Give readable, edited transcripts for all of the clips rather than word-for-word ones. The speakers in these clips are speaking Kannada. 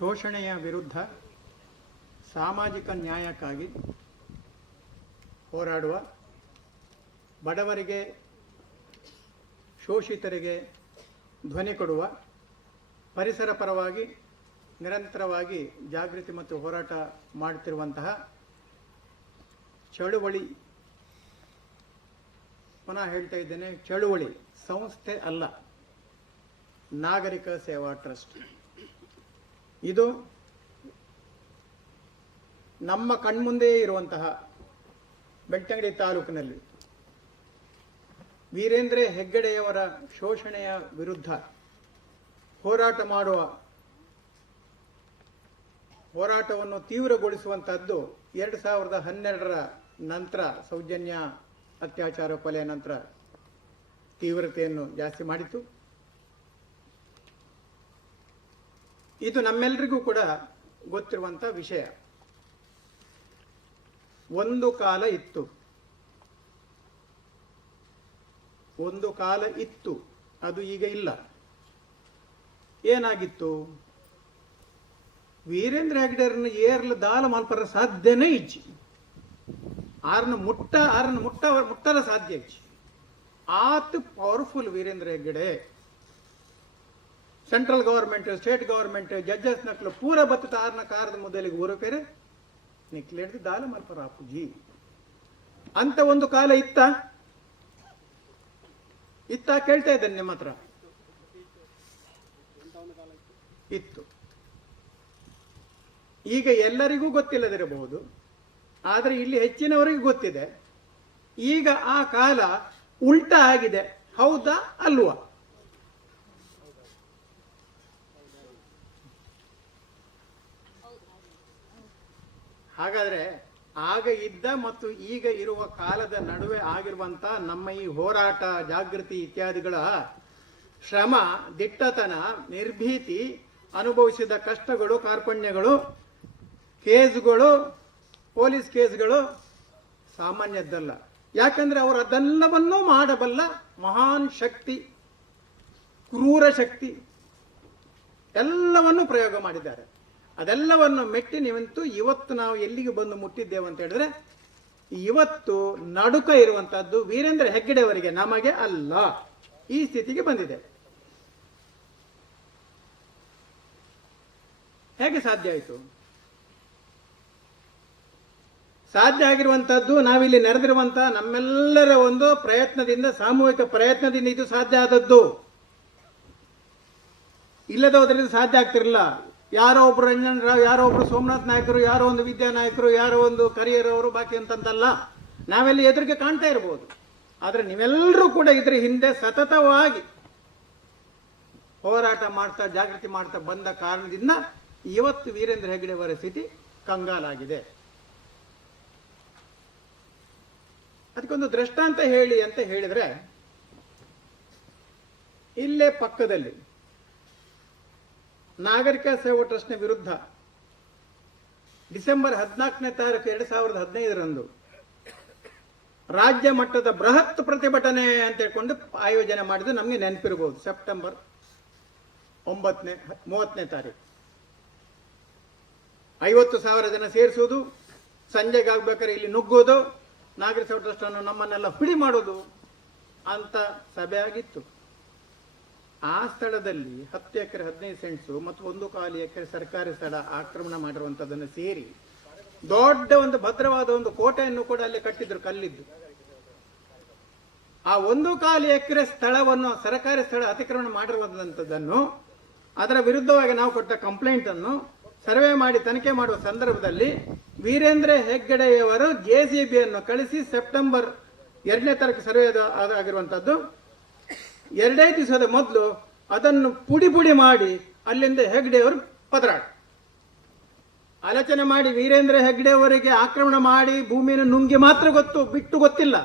ಶೋಷಣೆಯ ವಿರುದ್ಧ ಸಾಮಾಜಿಕ ನ್ಯಾಯಕ್ಕಾಗಿ ಹೋರಾಡುವ, ಬಡವರಿಗೆ ಶೋಷಿತರಿಗೆ ಧ್ವನಿ ಕೊಡುವ, ಪರಿಸರ ಪರವಾಗಿ ನಿರಂತರವಾಗಿ ಜಾಗೃತಿ ಮತ್ತು ಹೋರಾಟ ಮಾಡುತ್ತಿರುವಂತಹ ಚಳುವಳಿ, ಪುನಃ ಹೇಳ್ತಾ ಇದ್ದೇನೆ, ಚಳುವಳಿ ಸಂಸ್ಥೆ ಅಲ್ಲ, ನಾಗರಿಕ ಸೇವಾ ಟ್ರಸ್ಟ್. ಇದು ನಮ್ಮ ಕಣ್ಮುಂದೆ ಇರುವಂತಹ ಬೆಳ್ತಂಗಡಿ ತಾಲೂಕಿನಲ್ಲಿ ವೀರೇಂದ್ರ ಹೆಗ್ಗಡೆಯವರ ಶೋಷಣೆಯ ವಿರುದ್ಧ ಹೋರಾಟವನ್ನು ತೀವ್ರಗೊಳಿಸುವಂತಹದ್ದು 2012ರ ನಂತರ, ಸೌಜನ್ಯ ಅತ್ಯಾಚಾರ ಕೊಲೆ ನಂತರ ತೀವ್ರತೆಯನ್ನು ಜಾಸ್ತಿ ಮಾಡಿತು. ಇದು ನಮ್ಮೆಲ್ಲರಿಗೂ ಕೂಡ ಗೊತ್ತಿರುವಂಥ ವಿಷಯ. ಒಂದು ಕಾಲ ಇತ್ತು, ಅದು ಈಗ ಇಲ್ಲ. ಏನಾಗಿತ್ತು? ವೀರೇಂದ್ರ ಹೆಗ್ಗಡೆಯರನ್ನ ಏರ್ಲ ದಾಲ ಮಲ್ಪರ ಸಾಧ್ಯನೇ ಇಚ್ಚಿ, ಆರನ್ನ ಮುಟ್ಟರ ಸಾಧ್ಯ ಇಚ್ಚಿ. ಆತ್ powerful Veerendra Heggade. Central government, state government, judges ನಕ್ಲು ಪೂರ ಬತ್ತ ಆರ್ನ ಕಾರದ ಮೊದಲಿಗೆ ಊರಪೇರೆ ನಿಕ್ಲೇಡ್ದು ದಾಲ ಮಲ್ಪರ ಅಪ್ಪುಜಿ ಅಂತ ಒಂದು ಕಾಲ ಇತ್ತ ಕೇಳ್ತಾ ಇದ್ದೇನೆ ನಿಮ್ಮ ಹತ್ರ. ಇತ್ತು. ಈಗ ಎಲ್ಲರಿಗೂ ಗೊತ್ತಿಲ್ಲದಿರಬಹುದು, ಆದರೆ ಇಲ್ಲಿ ಹೆಚ್ಚಿನವರಿಗೆ ಗೊತ್ತಿದೆ. ಈಗ ಆ ಕಾಲ ಉಲ್ಟಾ ಆಗಿದೆ. ಹೌದಾ ಅಲ್ವಾ? ಹಾಗಾದ್ರೆ ಆಗ ಇದ್ದ ಮತ್ತು ಈಗ ಇರುವ ಕಾಲದ ನಡುವೆ ಆಗಿರುವಂತ ನಮ್ಮ ಈ ಹೋರಾಟ, ಜಾಗೃತಿ ಇತ್ಯಾದಿಗಳ ಶ್ರಮ, ದಿಟ್ಟತನ, ನಿರ್ಭೀತಿ, ಅನುಭವಿಸಿದ ಕಷ್ಟಗಳು, ಕಾರ್ಪಣ್ಯಗಳು, ಕೇಸ್ಗಳು, ಪೊಲೀಸ್ ಕೇಸ್ಗಳು ಸಾಮಾನ್ಯದ್ದಲ್ಲ. ಯಾಕಂದ್ರೆ ಅವರು ಅದೆಲ್ಲವನ್ನೂ ಮಾಡಬಲ್ಲ ಮಹಾನ್ ಶಕ್ತಿ, ಕ್ರೂರ ಶಕ್ತಿ, ಎಲ್ಲವನ್ನೂ ಪ್ರಯೋಗ ಮಾಡಿದ್ದಾರೆ. ಅದೆಲ್ಲವನ್ನು ಮೆಟ್ಟಿ ನಿವಂತು ಇವತ್ತು ನಾವು ಎಲ್ಲಿಗೆ ಬಂದು ಮುಟ್ಟಿದ್ದೇವೆ ಅಂತ ಹೇಳಿದ್ರೆ, ಇವತ್ತು ನಡುಕ ಇರುವಂತಹದ್ದು ವೀರೇಂದ್ರ ಹೆಗ್ಗಡೆಯವರಿಗೆ, ನಮಗೆ ಅಲ್ಲ. ಈ ಸ್ಥಿತಿಗೆ ಬಂದಿದೆ. ಹೇಗೆ ಸಾಧ್ಯ ಆಯಿತು? ಸಾಧ್ಯ ಆಗಿರುವಂತಹದ್ದು ನಾವಿಲ್ಲಿ ನೆರೆದಿರುವಂತಹ ನಮ್ಮೆಲ್ಲರ ಒಂದು ಪ್ರಯತ್ನದಿಂದ, ಸಾಮೂಹಿಕ ಪ್ರಯತ್ನದಿಂದ ಇದು ಸಾಧ್ಯ ಆದದ್ದು. ಇಲ್ಲದ ಹೋದ್ರಿಂದ ಸಾಧ್ಯ ಆಗ್ತಿರಲಿಲ್ಲ. ಯಾರೋ ಒಬ್ರು ರಂಜನ್ ರಾವ್, ಯಾರೋ ಒಬ್ರು ಸೋಮನಾಥ್ ನಾಯಕರು, ಯಾರೋ ಒಂದು ವಿದ್ಯಾ ನಾಯಕರು, ಯಾರೋ ಒಂದು ಕರಿಯರ್ ಅವರು, ಬಾಕಿ ಅಂತಂತಲ್ಲ. ನಾವೆಲ್ಲಿ ಎದುರಿಗೆ ಕಾಣ್ತಾ ಇರಬಹುದು, ಆದ್ರೆ ನೀವೆಲ್ಲರೂ ಕೂಡ ಇದ್ರ ಹಿಂದೆ ಸತತವಾಗಿ ಹೋರಾಟ ಮಾಡ್ತಾ, ಜಾಗೃತಿ ಮಾಡ್ತಾ ಬಂದ ಕಾರಣದಿಂದ ಇವತ್ತು ವೀರೇಂದ್ರ ಹೆಗ್ಗಡೆಯವರ ಸ್ಥಿತಿ ಕಂಗಾಲಾಗಿದೆ. ಅದಕ್ಕೊಂದು ದೃಷ್ಟಾಂತ ಹೇಳಿ ಅಂತ ಹೇಳಿದ್ರೆ, ಇಲ್ಲೇ ಪಕ್ಕದಲ್ಲಿ ನಾಗರಿಕ ಸೇವಾ ಟ್ರಸ್ಟ್ನ ವಿರುದ್ಧ ಡಿಸೆಂಬರ್ 14ನೇ ತಾರೀಕು 2015ರಂದು ರಾಜ್ಯ ಮಟ್ಟದ ಬೃಹತ್ ಪ್ರತಿಭಟನೆ ಅಂತ ಹೇಳ್ಕೊಂಡು ಆಯೋಜನೆ ಮಾಡಿದ್ದು ನಮಗೆ ನೆನಪಿರಬಹುದು. ಸೆಪ್ಟೆಂಬರ್ 30ನೇ ತಾರೀಕು 50,000 ಜನ ಸೇರಿಸುವುದು, ಸಂಜೆಗೆ ಆಗ್ಬೇಕಾದ್ರೆ ಇಲ್ಲಿ ನುಗ್ಗೋದು, ನಾಗರಿಕ ಸೇವಾ ಟ್ರಸ್ಟ್ ಅನ್ನು ನಮ್ಮನ್ನೆಲ್ಲ ಹುಡಿ ಮಾಡೋದು ಅಂತ ಸಭೆ ಆಗಿತ್ತು. ಆ ಸ್ಥಳದಲ್ಲಿ 10 ಎಕರೆ 15 ಸೆಂಟ್ಸು ಮತ್ತು 1.25 ಎಕರೆ ಸರ್ಕಾರಿ ಸ್ಥಳ ಆಕ್ರಮಣ ಮಾಡಿರುವಂತದನ್ನು ಸೇರಿ ದೊಡ್ಡ ಒಂದು ಭದ್ರವಾದ ಒಂದು ಕೋಟೆಯನ್ನು ಕೂಡ ಅಲ್ಲಿ ಕಟ್ಟಿದ್ರು, ಕಲ್ಲಿದ್ದು. ಆ 1.25 ಎಕರೆ ಸ್ಥಳವನ್ನು, ಸರ್ಕಾರಿ ಸ್ಥಳ ಅತಿಕ್ರಮಣ ಮಾಡಿರುವಂತದ್ದನ್ನು, ಅದರ ವಿರುದ್ಧವಾಗಿ ನಾವು ಕೊಟ್ಟ ಕಂಪ್ಲೇಂಟ್ ಅನ್ನು ಸರ್ವೆ ಮಾಡಿ ತನಿಖೆ ಮಾಡುವ ಸಂದರ್ಭದಲ್ಲಿ ವೀರೇಂದ್ರ ಹೆಗ್ಗಡೆಯವರು JCB ಯನ್ನು ಕಳಿಸಿ ಸೆಪ್ಟೆಂಬರ್ 2ನೇ ತಾರೀಕು ಸರ್ವೆ ಆಗಿರುವಂತದ್ದು. 2 ದಿವಸದ ಮೊದಲು ಅದನ್ನು ಪುಡಿ ಮಾಡಿ ಅಲ್ಲಿಂದ ಹೆಗ್ಗಡೆಯವರು ಪದರಾಟ ಆಲೋಚನೆ ಮಾಡಿ ವೀರೇಂದ್ರ ಹೆಗ್ಗಡೆಯವರಿಗೆ ಆಕ್ರಮಣ ಮಾಡಿ ಭೂಮಿಯನ್ನು ನುಂಗಿ ಮಾತ್ರ ಗೊತ್ತು, ಬಿಟ್ಟು ಗೊತ್ತಿಲ್ಲ.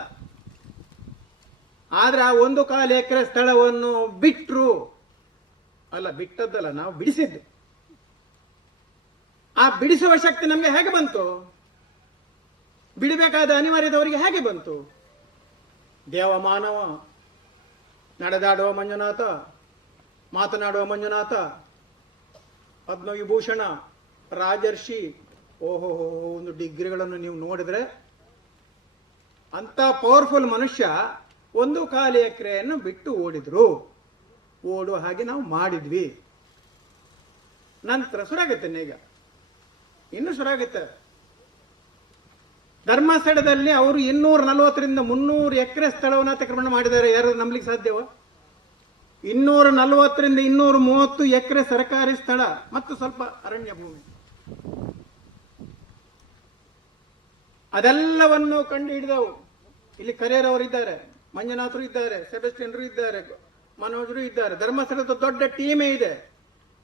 ಆದ್ರೆ ಆ 1.25 ಎಕರೆ ಸ್ಥಳವನ್ನು ಬಿಟ್ಟದ್ದಲ್ಲ, ನಾವು ಬಿಡಿಸಿದ್ದು. ಆ ಬಿಡಿಸುವ ಶಕ್ತಿ ನಮಗೆ ಹೇಗೆ ಬಂತು? ಬಿಡಬೇಕಾದ ಅನಿವಾರ್ಯದವರಿಗೆ ಹೇಗೆ ಬಂತು? ದೇವ ಮಾನವ, ನಡೆದಾಡುವ ಮಂಜುನಾಥ, ಮಾತನಾಡುವ ಮಂಜುನಾಥ, ಪದ್ಮವಿಭೂಷಣ, ರಾಜರ್ಷಿ, ಓಹೋ, ಒಂದು ಡಿಗ್ರಿಗಳನ್ನು ನೀವು ನೋಡಿದ್ರೆ ಅಂತ ಪವರ್ಫುಲ್ ಮನುಷ್ಯ ಒಂದು ಕಾಲು ಎಕರೆಯನ್ನು ಬಿಟ್ಟು ಓಡಿದ್ರು. ಓಡುವ ಹಾಗೆ ನಾವು ಮಾಡಿದ್ವಿ. ನಂತರ ಸುರಾಗುತ್ತೆ, ಈಗ ಇನ್ನು ಸುರಾಗುತ್ತೆ. ಧರ್ಮಸ್ಥಳದಲ್ಲಿ ಅವರು 240ರಿಂದ 300 ಎಕರೆ ಸ್ಥಳವನ್ನು ಅತಿಕ್ರಮಣ ಮಾಡಿದ್ದಾರೆ. ಯಾರು ನಂಬಲಿಕ್ಕೆ ಸಾಧ್ಯವ? 240ರಿಂದ 230 ಎಕರೆ ಸರ್ಕಾರಿ ಸ್ಥಳ ಮತ್ತು ಸ್ವಲ್ಪ ಅರಣ್ಯ ಭೂಮಿ, ಅದೆಲ್ಲವನ್ನು ಕಂಡು ಹಿಡಿದವು. ಇಲ್ಲಿ ಕರಿಯರವರು ಇದ್ದಾರೆ, ಮಂಜುನಾಥರು ಇದ್ದಾರೆ, ಸೆಬೆಸ್ಟಿಯನ್ರು ಇದ್ದಾರೆ, ಮನೋಜರು ಇದ್ದಾರೆ. ಧರ್ಮಸ್ಥಳದ ದೊಡ್ಡ ಟೀಮೇ ಇದೆ.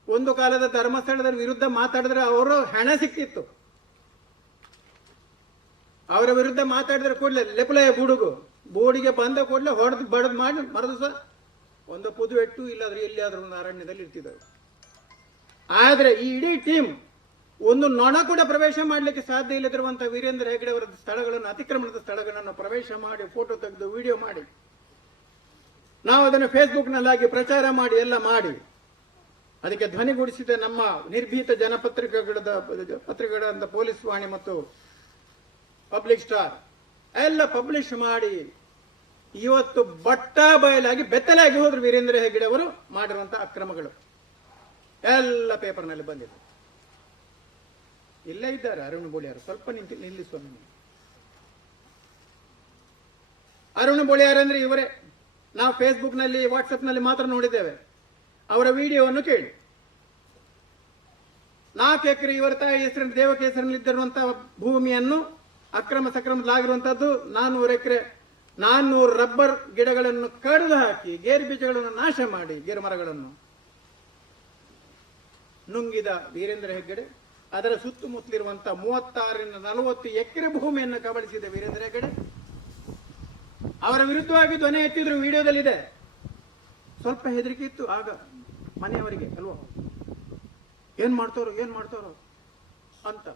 ಒಂದು ಕಾಲದ ಧರ್ಮಸ್ಥಳದ ವಿರುದ್ಧ ಮಾತಾಡಿದ್ರೆ ಅವರು ಹಣ ಸಿಕ್ತಿತ್ತು. ಅವರ ವಿರುದ್ಧ ಮಾತಾಡಿದ್ರೆ ಕೂಡಲೇ ಲೆಪಲಯ ಬೂಡಿಗೆ ಬಂದ ಕೂಡಲೇ ಹೊಡೆದು ಬಡದು ಮಾಡಿ ಮರದು ಸಹ ಒಂದು ಪುದುವೆಟ್ಟು ಇಲ್ಲಾದ್ರೆ ಎಲ್ಲಿಯಾದ್ರೂ ಒಂದು ಅರಣ್ಯದಲ್ಲಿ ಇರ್ತಿದ್ದರು. ಆದ್ರೆ ಈ ಇಡೀ ಟೀಮ್ ಒಂದು ನೊಣ ಕೂಡ ಪ್ರವೇಶ ಮಾಡಲಿಕ್ಕೆ ಸಾಧ್ಯ ಇಲ್ಲದಿರುವಂತಹ ವೀರೇಂದ್ರ ಹೆಗ್ಗಡೆ ಅವರ ಸ್ಥಳಗಳನ್ನು, ಅತಿಕ್ರಮಣದ ಸ್ಥಳಗಳನ್ನು ಪ್ರವೇಶ ಮಾಡಿ, ಫೋಟೋ ತೆಗೆದು, ವಿಡಿಯೋ ಮಾಡಿ, ನಾವು ಅದನ್ನು ಫೇಸ್ಬುಕ್ನಲ್ಲಾಗಿ ಪ್ರಚಾರ ಮಾಡಿ, ಎಲ್ಲ ಮಾಡಿ ಅದಕ್ಕೆ ಧ್ವನಿಗೂಡಿಸಿದ ನಮ್ಮ ನಿರ್ಭೀತ ಪತ್ರಿಕೆಗಳಾದ ಪೊಲೀಸ್ ವಾಣಿ ಮತ್ತು ಪಬ್ಲಿಕ್ ಸ್ಟಾರ್ ಎಲ್ಲ ಪಬ್ಲಿಷ್ ಮಾಡಿ ಇವತ್ತು ಬಟ್ಟ ಬಯಲಾಗಿ ಬೆತ್ತಲಾಗಿ ಹೋದ್ರು ವೀರೇಂದ್ರ ಹೆಗ್ಗಡೆ ಅವರು ಮಾಡಿರುವಂತಹ ಅಕ್ರಮಗಳು ಎಲ್ಲ ಪೇಪರ್ನಲ್ಲಿ ಬಂದಿದೆ. ಇಲ್ಲೇ ಇದ್ದಾರೆ ಅರುಣ್ ಬೋಳಿಯಾರು, ಸ್ವಲ್ಪ ನಿಲ್ಲಿಸುವ. ಅರುಣ್ ಬೋಳಿಯಾರ್ ಅಂದ್ರೆ ಇವರೇ. ನಾವು ಫೇಸ್ಬುಕ್ನಲ್ಲಿ, ವಾಟ್ಸಪ್ನಲ್ಲಿ ಮಾತ್ರ ನೋಡಿದ್ದೇವೆ. ಅವರ ವಿಡಿಯೋವನ್ನು ಕೇಳಿ. 4 ಎಕರೆ ಇವರ ತಾಯಿ ಹೆಸರಿನ ದೇವಕ ಹೆಸರಿನಲ್ಲಿ ಇದ್ದಿರುವಂತಹ ಭೂಮಿಯನ್ನು ಅಕ್ರಮ ಸಕ್ರಮದಲ್ಲಾಗಿರುವಂತಹದ್ದು 400 ಎಕರೆ 400 ರಬ್ಬರ್ ಗಿಡಗಳನ್ನು ಕಡಿದು ಹಾಕಿ, ಗೇರು ಬೀಜಗಳನ್ನು ನಾಶ ಮಾಡಿ, ಗೇರು ಮರಗಳನ್ನು ನುಂಗಿದ ವೀರೇಂದ್ರ ಹೆಗ್ಗಡೆ, ಅದರ ಸುತ್ತಮುತ್ತಲಿರುವಂತಹ 36ರಿಂದ 40 ಎಕರೆ ಭೂಮಿಯನ್ನು ಕಬಳಿಸಿದ ವೀರೇಂದ್ರ ಹೆಗ್ಗಡೆ ಅವರ ವಿರುದ್ಧವಾಗಿ ಧ್ವನಿ ಎತ್ತಿದ್ರು. ವಿಡಿಯೋದಲ್ಲಿದೆ. ಸ್ವಲ್ಪ ಹೆದರಿಕೆ ಇತ್ತು ಆಗ ಮನೆಯವರಿಗೆ ಅಲ್ವಾ, ಏನ್ ಮಾಡ್ತಾರೋ ಅಂತ.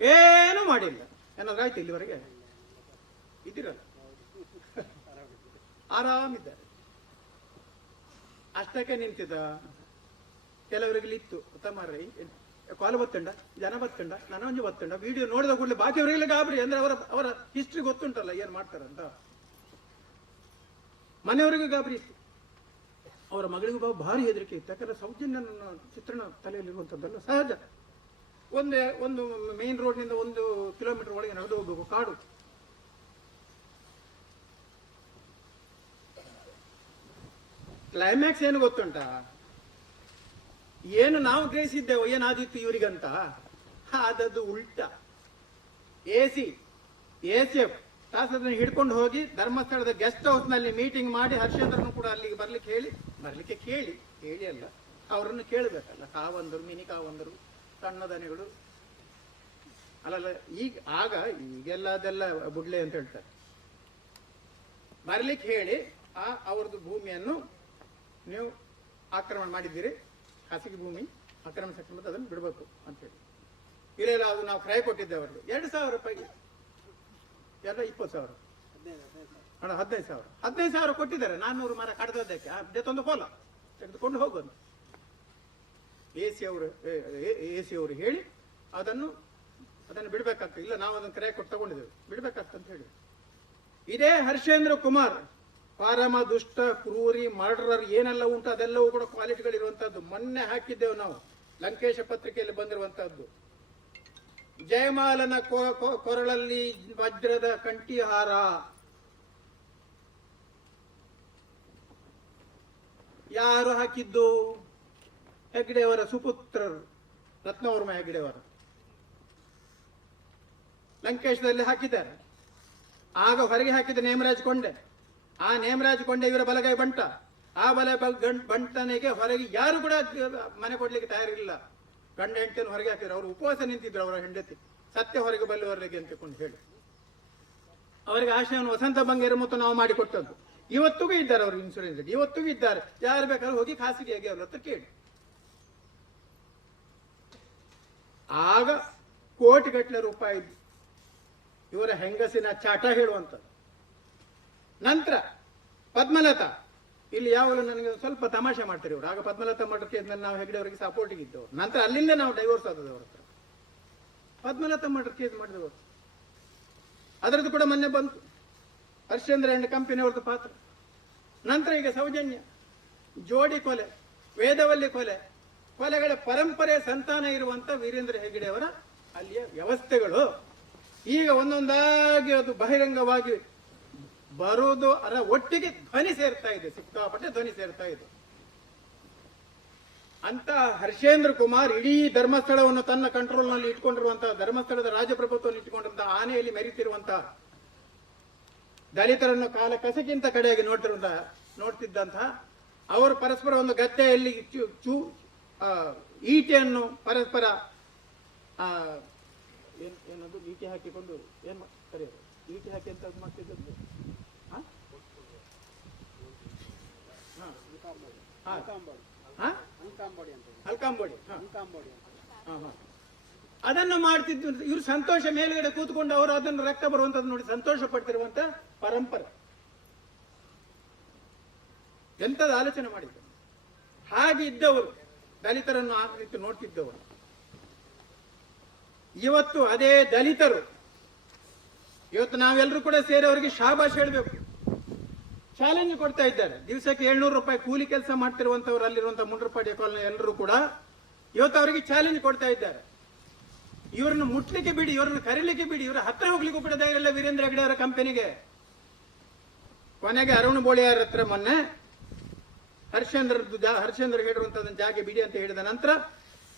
ಏನು ಮಾಡಿಲ್ಲ. ಏನಾದ್ರು ಆಯ್ತು? ಇಲ್ಲಿವರೆಗೆ ಇದ್ದೀರಲ್ಲ, ಆರಾಮಿದ್ದಾರೆ. ಅಷ್ಟಕ್ಕೆ ನಿಂತಿದ್ದ. ಕೆಲವರಿಗೆ ಇತ್ತು ತಮ್ಮರೈ ಕಾಲು ಬತ್ತಂಡ, ಜನ ಬತ್ತಂಡ, ನನಂಜು ಬತ್ತಂಡ. ವಿಡಿಯೋ ನೋಡಿದ ಕೂಡಲೇ ಬಾಕಿಯವರಿಗೆಲ್ಲ ಗಾಬರಿ. ಅಂದ್ರೆ ಅವರ ಹಿಸ್ಟ್ರಿ ಗೊತ್ತುಂಟಲ್ಲ ಏನ್ ಮಾಡ್ತಾರಂತ. ಮನೆಯವರಿಗೂ ಗಾಬರಿ ಇತ್ತು, ಅವರ ಮಗಳಿಗೂ ಭಾರಿ ಹೆದರಿಕೆ ಇತ್ತು. ಯಾಕಂದ್ರೆ ಸೌಜನ್ಯ ಚಿತ್ರಣ ತಲೆಯಲ್ಲಿರುವಂತದ್ದಲ್ಲ ಸಹಜ. ಒಂದು ಮೇನ್ ರೋಡ್ನಿಂದ 1 ಕಿಲೋಮೀಟರ್ ಒಳಗೆ ನಡೆದು ಹೋಗ್ಬೇಕು, ಕಾಡು. ಕ್ಲೈಮ್ಯಾಕ್ಸ್ ಏನು ಗೊತ್ತುಂಟಾ? ಏನು ನಾವು ಗ್ರಹಿಸಿದ್ದೇವೆ ಏನಾದಿತ್ತು ಇವರಿಗಂತ, ಅದದ್ದು ಉಲ್ಟ. ACF ಶಾಸಕರನ್ನು ಹಿಡ್ಕೊಂಡು ಹೋಗಿ ಧರ್ಮಸ್ಥಳದ ಗೆಸ್ಟ್ ಹೌಸ್ ನಲ್ಲಿ ಮೀಟಿಂಗ್ ಮಾಡಿ ಹರ್ಷೇಂದ್ರನು ಕೂಡ ಅಲ್ಲಿಗೆ ಬರ್ಲಿಕ್ಕೆ ಕೇಳಿ ಅಲ್ಲ, ಅವರನ್ನು ಕೇಳಬೇಕಲ್ಲ. ಕಾವಂದರು, ಮಿನಿ ಕಾವಂದರು, ಸಣ್ಣ ದನಿಗಳು ಅಲ್ಲಲ್ಲ. ಈಗೆಲ್ಲ ಅದೆಲ್ಲ ಬುಡ್ಲೆ ಅಂತ ಹೇಳ್ತಾರೆ. ಬರ್ಲಿಕ್ಕೆ ಹೇಳಿ ಅವ್ರದ್ದು ಭೂಮಿಯನ್ನು ನೀವು ಆಕ್ರಮಣ ಮಾಡಿದ್ದೀರಿ, ಖಾಸಗಿ ಭೂಮಿ ಅಕ್ರಮ ಸಕ್ರಮ, ಅದನ್ನು ಬಿಡಬೇಕು ಅಂತ ಹೇಳಿ. ಇಲ್ಲ ಅದು ನಾವು ಕ್ರಯ ಕೊಟ್ಟಿದ್ದೇವೆ ಅವ್ರಿಗೆ 2,000 ರೂಪಾಯಿಗೆ, ಎಲ್ಲ 20,000 ಅಣ್ಣ 15,000 ಕೊಟ್ಟಿದ್ದಾರೆ. 400 ಮರ ಕಡ್ದದ್ದಕ್ಕೆ ಜೊತ್ತೊಂದು ಕೋಲ ತೆಗೆದುಕೊಂಡು ಹೋಗೋದು. AC ಅವರು ಹೇಳಿ ಅದನ್ನು ಬಿಡ್ಬೇಕಾಗ್ತದೆ. ಇಲ್ಲ ನಾವು ಅದನ್ನು ಕ್ರಯ ಕೊಟ್ಟು ತಗೊಂಡಿದ್ದೇವೆ, ಬಿಡ್ಬೇಕಾಗ್ತಂತ ಹೇಳಿ. ಇದೇ ಹರ್ಷೇಂದ್ರ ಕುಮಾರ್ ಪರಮ ದುಷ್ಟ, ಕ್ರೂರಿ, ಮರ್ಡರರ್ ಏನೆಲ್ಲ ಉಂಟು ಅದೆಲ್ಲವೂ ಕೂಡ ಕ್ವಾಲಿಟಿಗಳಿರುವಂತಹದ್ದು. ಮೊನ್ನೆ ಹಾಕಿದ್ದೇವೆ ನಾವು, ಲಂಕೇಶ ಪತ್ರಿಕೆಯಲ್ಲಿ ಬಂದಿರುವಂತಹದ್ದು. ಜಯಮಾಲನ ಕೊರಳಲ್ಲಿ ವಜ್ರದ ಕಂಠಿಹಾರ. ಯಾರು ಹಾಕಿದ್ದು? ಹೆಗ್ಗಡೆಯವರ ಸುಪುತ್ರರು, ರತ್ನವರ್ಮ ಹೆಗ್ಗಡೆಯವರು ಲಂಕೇಶದಲ್ಲಿ ಹಾಕಿದ್ದಾರೆ. ಆಗ ಹೊರಗೆ ಹಾಕಿದ ನೇಮರಾಜ್ ಕೊಂಡೆ. ಆ ನೇಮರಾಜ್ ಕೊಂಡೆ ಇವರ ಬಲಗೈ ಬಂಟ. ಆ ಬಂಟನಿಗೆ ಹೊರಗೆ ಯಾರು ಕೂಡ ಮನೆ ಕೊಡ್ಲಿಕ್ಕೆ ತಯಾರಿಲ್ಲ. ಗಂಡ ಹೆಂಡತಿಯನ್ನು ಹೊರಗೆ ಹಾಕಿದ್ರು. ಅವರು ಉಪವಾಸ ನಿಂತಿದ್ರು. ಅವರ ಹೆಂಡತಿ ಸತ್ಯ ಹೊರಗೆ ಬಲ್ಲುವವರೆಗೆ ಅಂತಕೊಂಡು ಹೇಳಿ ಅವರಿಗೆ ಆಶಯವನ್ನು ವಸಂತ ಬಂಗೇರ ಮತ್ತು ನಾವು ಮಾಡಿಕೊಟ್ಟದ್ದು. ಇವತ್ತಿಗೂ ಇದ್ದಾರೆ ಅವರು ಇನ್ಶೂರೆನ್ಸ್, ಇವತ್ತಿಗೂ ಇದ್ದಾರೆ. ಯಾರು ಬೇಕಾದ್ರೂ ಹೋಗಿ ಖಾಸಗಿಯಾಗಿ ಅವ್ರ ಹತ್ರ ಕೇಳಿ. ಆಗ ಕೋಟಿಗಟ್ಟಲೆ ರೂಪಾಯಿ ಇವರ ಹೆಂಗಸಿನ ಚಾಟ ಹೇಳುವಂಥದ್ದು. ನಂತರ ಪದ್ಮಲತಾ ಇಲ್ಲಿ ಯಾವಾಗಲೂ ನನಗೆ ಸ್ವಲ್ಪ ತಮಾಷೆ ಮಾಡ್ತಾರೆ ಇವರು. ಆಗ ಪದ್ಮಲತಾ ಮಠ ಕೇಸ್ನಲ್ಲಿ ನಾವು ಹೆಗ್ಡೆ ಅವರಿಗೆ ಸಪೋರ್ಟಿಗೆ ಇದ್ದವರು. ನಂತರ ಅಲ್ಲಿಂದ ನಾವು ಡೈವೋರ್ಸ್ ಆದದ್ದು ಅವ್ರ ಹತ್ರ. ಪದ್ಮಲತಾ ಮಠ ಕೇಸ್ ಮಾಡಿದವರು, ಅದರದ್ದು ಕೂಡ ಮೊನ್ನೆ ಬಂತು. ಹರ್ಷೇಂದ್ರ ಅಂಡ್ ಕಂಪನಿ ಅವ್ರದ್ದು ಪಾತ್ರ. ನಂತರ ಈಗ ಸೌಜನ್ಯ, ಜೋಡಿ ಕೊಲೆ, ವೇದವಲ್ಲಿ ಕೊಲೆಗಳ ಪರಂಪರೆ ಸಂತಾನ ಇರುವಂತ ವೀರೇಂದ್ರ ಹೆಗ್ಗಡೆ ಅವರ ಅಲ್ಲಿಯ ವ್ಯವಸ್ಥೆಗಳು ಈಗ ಒಂದೊಂದಾಗಿ ಅದು ಬಹಿರಂಗವಾಗಿ ಬರುವುದು, ಅದರ ಒಟ್ಟಿಗೆ ಧ್ವನಿ ಸೇರ್ತಾ ಇದೆ, ಸಿಕ್ಕಾಪಟ್ಟೆ ಧ್ವನಿ ಸೇರ್ತಾ ಇದೆ. ಅಂತ ಹರ್ಷೇಂದ್ರ ಕುಮಾರ್ ಇಡೀ ಧರ್ಮಸ್ಥಳವನ್ನು ತನ್ನ ಕಂಟ್ರೋಲ್ ನಲ್ಲಿ ಇಟ್ಕೊಂಡಿರುವಂತಹ, ಧರ್ಮಸ್ಥಳದ ರಾಜಪ್ರಭುತ್ವವನ್ನು ಇಟ್ಟುಕೊಂಡಿರುವಂತಹ, ಆನೆಯಲ್ಲಿ ಮೆರೀತಿರುವಂತಹ, ದಲಿತರನ್ನು ಕಾಲ ಕಸಕ್ಕಿಂತ ಕಡೆಯಾಗಿ ನೋಡ್ತಿದ್ದಂತಹ ಅವರು ಪರಸ್ಪರ ಒಂದು ಗದ್ದೆಯಲ್ಲಿ ಈಟೆಯನ್ನು ಪರಸ್ಪರ ಏನದು ಈಟೆ ಹಾಕಿಕೊಂಡು ಏನ್ ಕರೆಯೋದು, ಈಟೆ ಹಾಕಿ ಅಂತ ಮಾಡ್ತಿದ್ದದ್ದು ಅಲ್ಕಾಂಬೋಡಿ, ಅದನ್ನು ಮಾಡ್ತಿದ್ದು. ಇವರು ಸಂತೋಷ ಮೇಲ್ಗಡೆ ಕೂತ್ಕೊಂಡು ಅವರು ಅದನ್ನು ರಕ್ತ ಬರುವಂತದ್ದು ನೋಡಿ ಸಂತೋಷ ಪಡ್ತಿರುವಂತ ಪರಂಪರೆ. ಎಂತದ ಆಲೋಚನೆ ಮಾಡಿದ್ರು. ಹಾಗಿದ್ದವರು ದಲಿತರನ್ನು ಆ ರೀತಿ ನೋಡ್ತಿದ್ದವರು. ಇವತ್ತು ಅದೇ ದಲಿತರು ಇವತ್ತು ನಾವೆಲ್ಲರೂ ಕೂಡ ಸೇರಿ ಅವರಿಗೆ ಶಾಬಾಷ್ ಹೇಳಬೇಕು, ಚಾಲೆಂಜ್ ಕೊಡ್ತಾ ಇದ್ದಾರೆ. ದಿವಸಕ್ಕೆ 700 ರೂಪಾಯಿ ಕೂಲಿ ಕೆಲಸ ಮಾಡ್ತಿರುವಂತವ್ರು ಅಲ್ಲಿರುವಂತಹ ಮುಂಡ್ರಪಾಡಿ ಕಾಲೋನಿ ಎಲ್ಲರೂ ಕೂಡ ಇವತ್ತು ಅವರಿಗೆ ಚಾಲೆಂಜ್ ಕೊಡ್ತಾ ಇದ್ದಾರೆ. ಇವರನ್ನು ಮುಟ್ಲಿಕ್ಕೆ ಬಿಡಿ, ಇವರನ್ನು ಕರೀಲಿಕ್ಕೆ ಬಿಡಿ, ಇವರ ಹತ್ರ ಹೋಗ್ಲಿಕ್ಕೂ ಕೂಡ ಧೈರ್ಯ ಇಲ್ಲ ವೀರೇಂದ್ರ ಹೆಗ್ಗಡೆ ಅವರ ಕಂಪನಿಗೆ. ಕೊನೆಗೆ ಅರುಣ್ ಬೋಳಿಯಾರ ಹತ್ರ ಮೊನ್ನೆ ಹರ್ಷೇಂದ್ರ ಹೇಳಿರುವಂತದನ್ನು ಜಾಗ ಬಿಡಿ ಅಂತ ಹೇಳಿದ ನಂತರ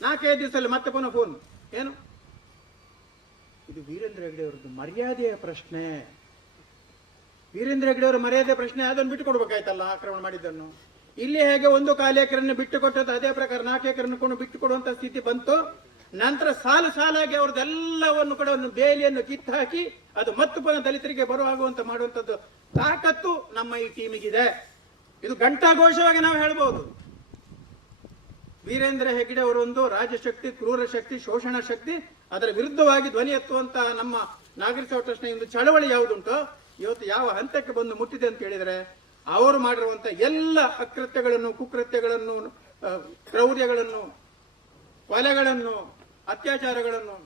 4-5 ದಿವಸದಲ್ಲಿ ಮತ್ತೆ ಪುನಃ ಫೋನ್. ಏನು ಇದು ವೀರೇಂದ್ರ ಹೆಗ್ಗಡೆ ಅವರದ್ದು ಮರ್ಯಾದೆಯ ಪ್ರಶ್ನೆ, ವೀರೇಂದ್ರ ಹೆಗ್ಗಡೆ ಅವರ ಮರ್ಯಾದೆ ಪ್ರಶ್ನೆ, ಅದನ್ನು ಬಿಟ್ಟು ಕೊಡ್ಬೇಕಾಯ್ತಲ್ಲ ಆಕ್ರಮಣ ಮಾಡಿದ್ದನ್ನು. ಇಲ್ಲಿ ಹೇಗೆ 1 ಎಕರೆಯನ್ನು ಬಿಟ್ಟು ಕೊಟ್ಟದ್ದು ಅದೇ ಪ್ರಕಾರ 4 ಎಕರೆಯನ್ನು ಬಿಟ್ಟು ಕೊಡುವಂತ ಸ್ಥಿತಿ ಬಂತು. ನಂತರ ಸಾಲಾಗಿ ಅವ್ರದ್ದೆಲ್ಲವನ್ನು ಕೂಡ ಒಂದು ಬೇಲಿಯನ್ನು ಕಿತ್ತು ಹಾಕಿ ಅದು ಮತ್ತು ಪುನಃ ದಲಿತರಿಗೆ ಬರುವಾಗುವಂತ ಮಾಡುವಂತದ್ದು ತಾಕತ್ತು ನಮ್ಮ ಈ ಟೀಮಿಗಿದೆ. ಇದು ಘಂಟಾಘೋಷವಾಗಿ ನಾವು ಹೇಳ್ಬಹುದು. ವೀರೇಂದ್ರ ಹೆಗ್ಗಡೆ ಅವರೊಂದು ರಾಜಶಕ್ತಿ, ಕ್ರೂರ ಶಕ್ತಿ, ಶೋಷಣ ಶಕ್ತಿ, ಅದರ ವಿರುದ್ಧವಾಗಿ ಧ್ವನಿ ಎತ್ತುವಂತಹ ನಮ್ಮ ನಾಗರಿಕ ಟ್ರಸ್ಟ್ನ ಒಂದು ಚಳವಳಿ ಯಾವುದುಂಟೋ ಇವತ್ತು ಯಾವ ಹಂತಕ್ಕೆ ಬಂದು ಮುಟ್ಟಿದೆ ಅಂತ ಹೇಳಿದರೆ, ಅವರು ಮಾಡಿರುವಂತಹ ಎಲ್ಲ ಅಕೃತ್ಯಗಳನ್ನು, ಕುಕೃತ್ಯಗಳನ್ನು, ಕ್ರೌರ್ಯಗಳನ್ನು, ಕೊಲೆಗಳನ್ನು, ಅತ್ಯಾಚಾರಗಳನ್ನು,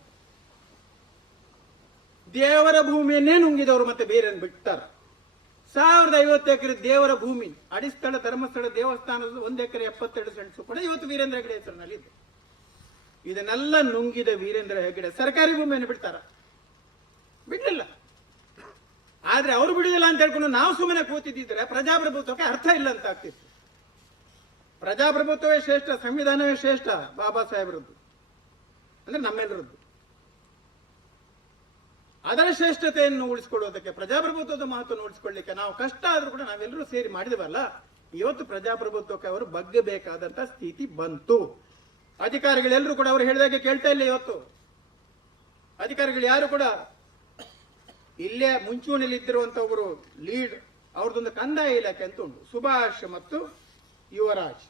ದೇವರ ಭೂಮಿಯನ್ನೇ ನುಂಗಿದವರು ಮತ್ತೆ ಬೇರೆ ಬಿಡ್ತಾರೆ. 1050 ಎಕರೆ ದೇವರ ಭೂಮಿ, ಅಡಿಸ್ಥಳ, ಧರ್ಮಸ್ಥಳ, ದೇವಸ್ಥಾನದ 1 ಎಕರೆ 72 ಸೆಂಟ್ಸ್ ಕೂಡ ಇವತ್ತು ವೀರೇಂದ್ರ ಹೆಗ್ಗಡೆ ಹೆಸರಿನಲ್ಲಿ ಇದೆ. ಇದನ್ನೆಲ್ಲ ನುಂಗಿದ ವೀರೇಂದ್ರ ಹೆಗ್ಗಡೆ ಸರ್ಕಾರಿ ಭೂಮಿಯನ್ನು ಬಿಡ್ತಾರ? ಬಿಡ್ಲಿಲ್ಲ. ಆದ್ರೆ ಅವರು ಬಿಡುದಿಲ್ಲ ಅಂತ ಹೇಳ್ಕೊಂಡು ನಾವು ಸುಮ್ಮನೆ ಕೂತಿದ್ದಿದ್ರೆ ಪ್ರಜಾಪ್ರಭುತ್ವಕ್ಕೆ ಅರ್ಥ ಇಲ್ಲ ಅಂತ ಆಗ್ತಿತ್ತು. ಪ್ರಜಾಪ್ರಭುತ್ವವೇ ಶ್ರೇಷ್ಠ, ಸಂವಿಧಾನವೇ ಶ್ರೇಷ್ಠ, ಬಾಬಾ ಸಾಹೇಬರದ್ದು ಅಂದ್ರೆ ನಮ್ಮೆಲ್ಲರದ್ದು. ಅದರ ಶ್ರೇಷ್ಠತೆಯನ್ನು ಉಳಿಸಿಕೊಳ್ಳುವುದಕ್ಕೆ, ಪ್ರಜಾಪ್ರಭುತ್ವದ ಮಹತ್ವವನ್ನು ಉಳಿಸಿಕೊಳ್ಳಲಿಕ್ಕೆ ನಾವು ಕಷ್ಟ ಆದ್ರೂ ಕೂಡ ನಾವೆಲ್ಲರೂ ಸೇರಿ ಮಾಡಿದವಲ್ಲ. ಇವತ್ತು ಪ್ರಜಾಪ್ರಭುತ್ವಕ್ಕೆ ಅವರು ಬಗ್ಗಬೇಕಾದಂತ ಸ್ಥಿತಿ ಬಂತು. ಅಧಿಕಾರಿಗಳೆಲ್ಲರೂ ಕೂಡ ಅವರು ಹೇಳಿದಾಗೆ ಕೇಳ್ತಾ ಇಲ್ಲ. ಇವತ್ತು ಅಧಿಕಾರಿಗಳು ಯಾರು ಕೂಡ ಇಲ್ಲೇ ಮುಂಚೂಣಿಯಲ್ಲಿ ಇದ್ದಿರುವಂತ ಒಬ್ಬರು ಲೀಡ್, ಅವ್ರದ್ದೊಂದು ಕಂದಾಯ ಇಲಾಖೆ ಅಂತ ಉಂಟು, ಸುಭಾಷ್ ಮತ್ತು ಯುವರಾಜ್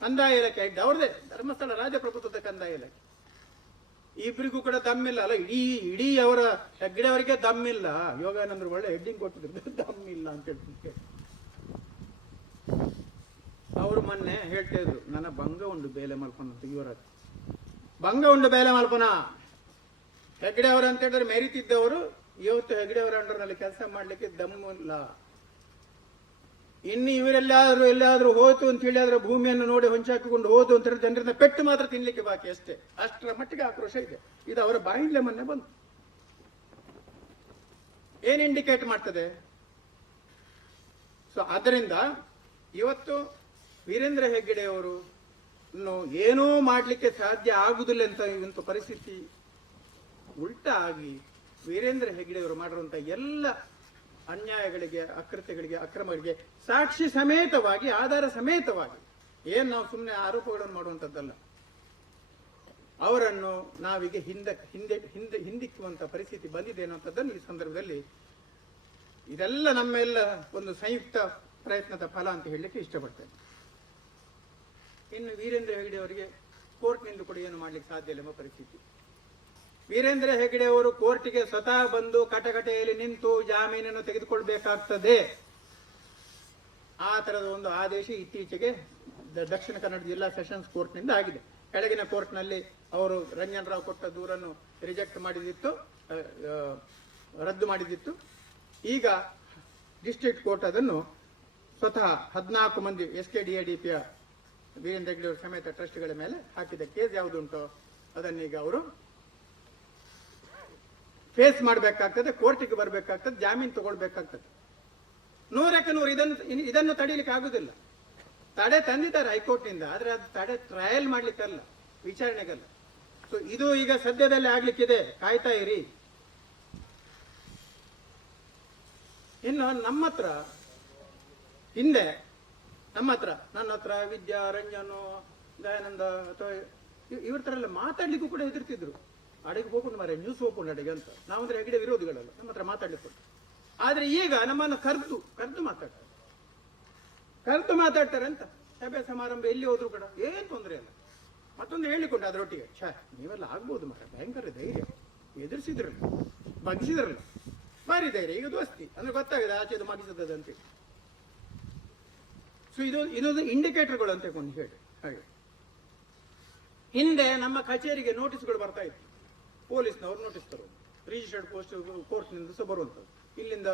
ಕಂದಾಯ ಇಲಾಖೆ ಇದ್ದ ಅವ್ರದೇ, ಧರ್ಮಸ್ಥಳ ರಾಜಪ್ರಭುತ್ವದ ಕಂದಾಯ ಇಲಾಖೆ. ಇಬ್ಬರಿಗೂ ಕೂಡ ದಮ್ಮಿಲ್ಲ ಅಲ್ಲ, ಇಡೀ ಅವರ ಹೆಗ್ಗಡೆ ಅವರಿಗೆ ದಮ್ಮಿಲ್ಲ. ಯೋಗಾನಂದ್ರು ಒಳ್ಳೆ ಹೆಡ್ಡಿಂಗ್ ಕೊಟ್ಟಿದ್ರು, ದಮ್ಮಿಲ್ಲ ಅಂತ ಹೇಳ್ತಿದ್ದೆ. ಅವರು ಮೊನ್ನೆ ಹೇಳ್ತಾ ಇದ್ರು, ನನ್ನ ಭಂಗ ಉಂಡು ಬೇಲೆ ಮಲ್ಪನ ಅಂತ. ಯುವರಾಜ್ ಭಂಗ ಉಂಡು ಬೇಲೆ ಮಲ್ಪನ. ಹೆಗ್ಗಡೆ ಅವರು ಅಂತ ಹೇಳಿದ್ರೆ ಮೆರೀತಿದ್ದವರು ಇವತ್ತು ಹೆಗ್ಗಡೆ ಅವರ ಅಂಡರ್ನಲ್ಲಿ ಕೆಲಸ ಮಾಡ್ಲಿಕ್ಕೆ ದಮ್ಮು ಇಲ್ಲ. ಇನ್ನು ಎಲ್ಲಾದ್ರೂ ಹೋಯ್ತು ಅಂತ ಹೇಳಿ ಅದರ ಭೂಮಿಯನ್ನು ನೋಡಿ ಹೊಂಚಾಕಿಕೊಂಡು ಹೋದು ಅಂತ ಹೇಳಿ ಜನರಿಂದ ಪೆಟ್ಟು ಮಾತ್ರ ತಿನ್ಲಿಕ್ಕೆ ಬಾಕಿ ಅಷ್ಟೇ. ಅಷ್ಟರ ಮಟ್ಟಿಗೆ ಆಕ್ರೋಶ ಇದೆ. ಇದು ಅವರ ಬಾಯಿಲೆ ಮೊನ್ನೆ ಬಂತು. ಏನ್ ಇಂಡಿಕೇಟ್ ಮಾಡ್ತದೆ? ಸೊ ಆದ್ದರಿಂದ ಇವತ್ತು ವೀರೇಂದ್ರ ಹೆಗ್ಗಡೆ ಅವರು ಏನೂ ಮಾಡ್ಲಿಕ್ಕೆ ಸಾಧ್ಯ ಆಗುದಿಲ್ಲ ಅಂತ ಪರಿಸ್ಥಿತಿ ಉಲ್ಟಾ ಆಗಿ ವೀರೇಂದ್ರ ಹೆಗ್ಗಡೆ ಅವರು ಮಾಡಿರುವಂತಹ ಎಲ್ಲ ಅನ್ಯಾಯಗಳಿಗೆ, ಅಕೃತ್ಯಗಳಿಗೆ, ಅಕ್ರಮಗಳಿಗೆ ಸಾಕ್ಷಿ ಸಮೇತವಾಗಿ, ಆಧಾರ ಸಮೇತವಾಗಿ, ಏನ್ ನಾವು ಸುಮ್ಮನೆ ಆರೋಪಗಳನ್ನು ಮಾಡುವಂತದ್ದಲ್ಲ, ಅವರನ್ನು ನಾವೀಗ ಹಿಂದಿಕ್ಕುವಂತ ಪರಿಸ್ಥಿತಿ ಬಂದಿದೆ ಅನ್ನುವಂಥದ್ದನ್ನು ಈ ಸಂದರ್ಭದಲ್ಲಿ ಇದೆಲ್ಲ ನಮ್ಮೆಲ್ಲ ಒಂದು ಸಂಯುಕ್ತ ಪ್ರಯತ್ನದ ಫಲ ಅಂತ ಹೇಳಲಿಕ್ಕೆ ಇಷ್ಟಪಡ್ತೇನೆ. ಇನ್ನು ವೀರೇಂದ್ರ ಹೆಗ್ಗಡೆ ಅವರಿಗೆ ಕೋರ್ಟ್ನಿಂದ ಕೂಡ ಏನು ಮಾಡ್ಲಿಕ್ಕೆ ಸಾಧ್ಯ ಇಲ್ಲ ಎಂಬ ಪರಿಸ್ಥಿತಿ. ವೀರೇಂದ್ರ ಹೆಗ್ಗಡೆ ಅವರು ಕೋರ್ಟಿಗೆ ಸ್ವತಃ ಬಂದು ಕಟಕಟೆಯಲ್ಲಿ ನಿಂತು ಜಾಮೀನನ್ನು ತೆಗೆದುಕೊಳ್ಬೇಕಾಗ್ತದೆ. ಆ ತರದ ಒಂದು ಆದೇಶ ಇತ್ತೀಚೆಗೆ ದಕ್ಷಿಣ ಕನ್ನಡ ಜಿಲ್ಲಾ ಸೆಷನ್ಸ್ ಕೋರ್ಟ್ನಿಂದ ಆಗಿದೆ. ಕೆಳಗಿನ ಕೋರ್ಟ್ನಲ್ಲಿ ಅವರು ರಂಜನ್ ರಾವ್ ಕೊಟ್ಟ ದೂರನ್ನು ರಿಜೆಕ್ಟ್ ಮಾಡಿದಿತ್ತು, ರದ್ದು ಮಾಡಿದಿತ್ತು. ಈಗ ಡಿಸ್ಟ್ರಿಕ್ಟ್ ಕೋರ್ಟ್ ಅದನ್ನು ಸ್ವತಃ 14 ಮಂದಿ SKDADPಯ ವೀರೇಂದ್ರ ಹೆಗ್ಗಡೆ ಅವರ ಸಮೇತ ಟ್ರಸ್ಟ್ಗಳ ಮೇಲೆ ಹಾಕಿದ ಕೇಸ್ ಯಾವುದುಂಟೋ ಅದನ್ನೀಗ ಅವರು ಫೇಸ್ ಮಾಡಬೇಕಾಗ್ತದೆ, ಕೋರ್ಟಿಗೆ ಬರಬೇಕಾಗ್ತದೆ, ಜಾಮೀನು ತಗೊಳ್ಬೇಕಾಗ್ತದೆ. 100ಕ್ಕೆ 100 ಇದನ್ನು ತಡೀಲಿಕ್ಕೆ ಆಗುದಿಲ್ಲ. ತಡೆ ತಂದಿದ್ದಾರೆ ಹೈಕೋರ್ಟ್ನಿಂದ, ಆದ್ರೆ ಅದು ತಡೆ ಟ್ರಯಲ್ ಮಾಡ್ಲಿಕ್ಕಲ್ಲ, ವಿಚಾರಣೆಗಲ್ಲ. ಸೊ ಇದು ಈಗ ಸದ್ಯದಲ್ಲೇ ಆಗ್ಲಿಕ್ಕಿದೆ, ಕಾಯ್ತಾ ಇರಿ. ಇನ್ನು ನಮ್ಮ ಹತ್ರ ಹಿಂದೆ ನನ್ನ ಹತ್ರ ವಿದ್ಯಾ, ರಂಜನು, ದಯಾನಂದ ಅಥವಾ ಇವ್ರ ತರ ಎಲ್ಲ ಮಾತಾಡ್ಲಿಕ್ಕೂ ಕೂಡ ಹೆದರ್ತಿದ್ರು. ಅಡೆಗೆ ಹೋಗ್ಕೊಂಡು ಮಾರೆ ನ್ಯೂಸ್ ಹೋಗ್ಕೊಂಡು ಅಡೆಗೆ ಅಂತ. ನಾವಂದ್ರೆ ಹೆಗಡೆ ವಿರೋಧಿಗಳಲ್ಲ, ನಮ್ಮ ಹತ್ರ ಮಾತಾಡ್ಲಿಕ್ಕೆ. ಆದ್ರೆ ಈಗ ನಮ್ಮನ್ನು ಕರೆದು ಮಾತಾಡ್ತಾರೆ ಅಂತ. ಸಭೆ ಸಮಾರಂಭ ಎಲ್ಲಿ ಹೋದ್ರು ಕೂಡ ಏನ್ ತೊಂದರೆ ಇಲ್ಲ. ಮತ್ತೊಂದು ಹೇಳಿಕೊಂಡು ಅದರೊಟ್ಟಿಗೆ ನೀವೆಲ್ಲ ಆಗ್ಬೋದು ಮಾರ, ಭಯಂಕರ ಧೈರ್ಯ, ಎದುರಿಸಿದ್ರಲ್ಲ, ಬಗ್ಸಿದ್ರಲ್ಲ, ಭಾರಿ ಧೈರ್ಯ, ಈಗ ದೋಸ್ತಿ ಅಂದ್ರೆ ಗೊತ್ತಾಗಿದೆ ಆಚೆದು ಮಗಿಸದಂತೆ. ಸೊ ಇದೊಂದು ಇಂಡಿಕೇಟರ್ಗಳು ಅಂತ ಹೇಳಿ. ಹಾಗೆ ಹಿಂದೆ ನಮ್ಮ ಕಚೇರಿಗೆ ನೋಟಿಸ್ಗಳು ಬರ್ತಾ ಇತ್ತು, ಪೊಲೀಸ್ನವ್ರು ನೋಟಿಸ್ ತರೋದು, ರಿಜಿಸ್ಟರ್ಡ್ ಪೋಸ್ಟ್ ಕೋರ್ಟ್ನಿಂದ ಸಹ ಬರುವಂಥದ್ದು, ಇಲ್ಲಿಂದ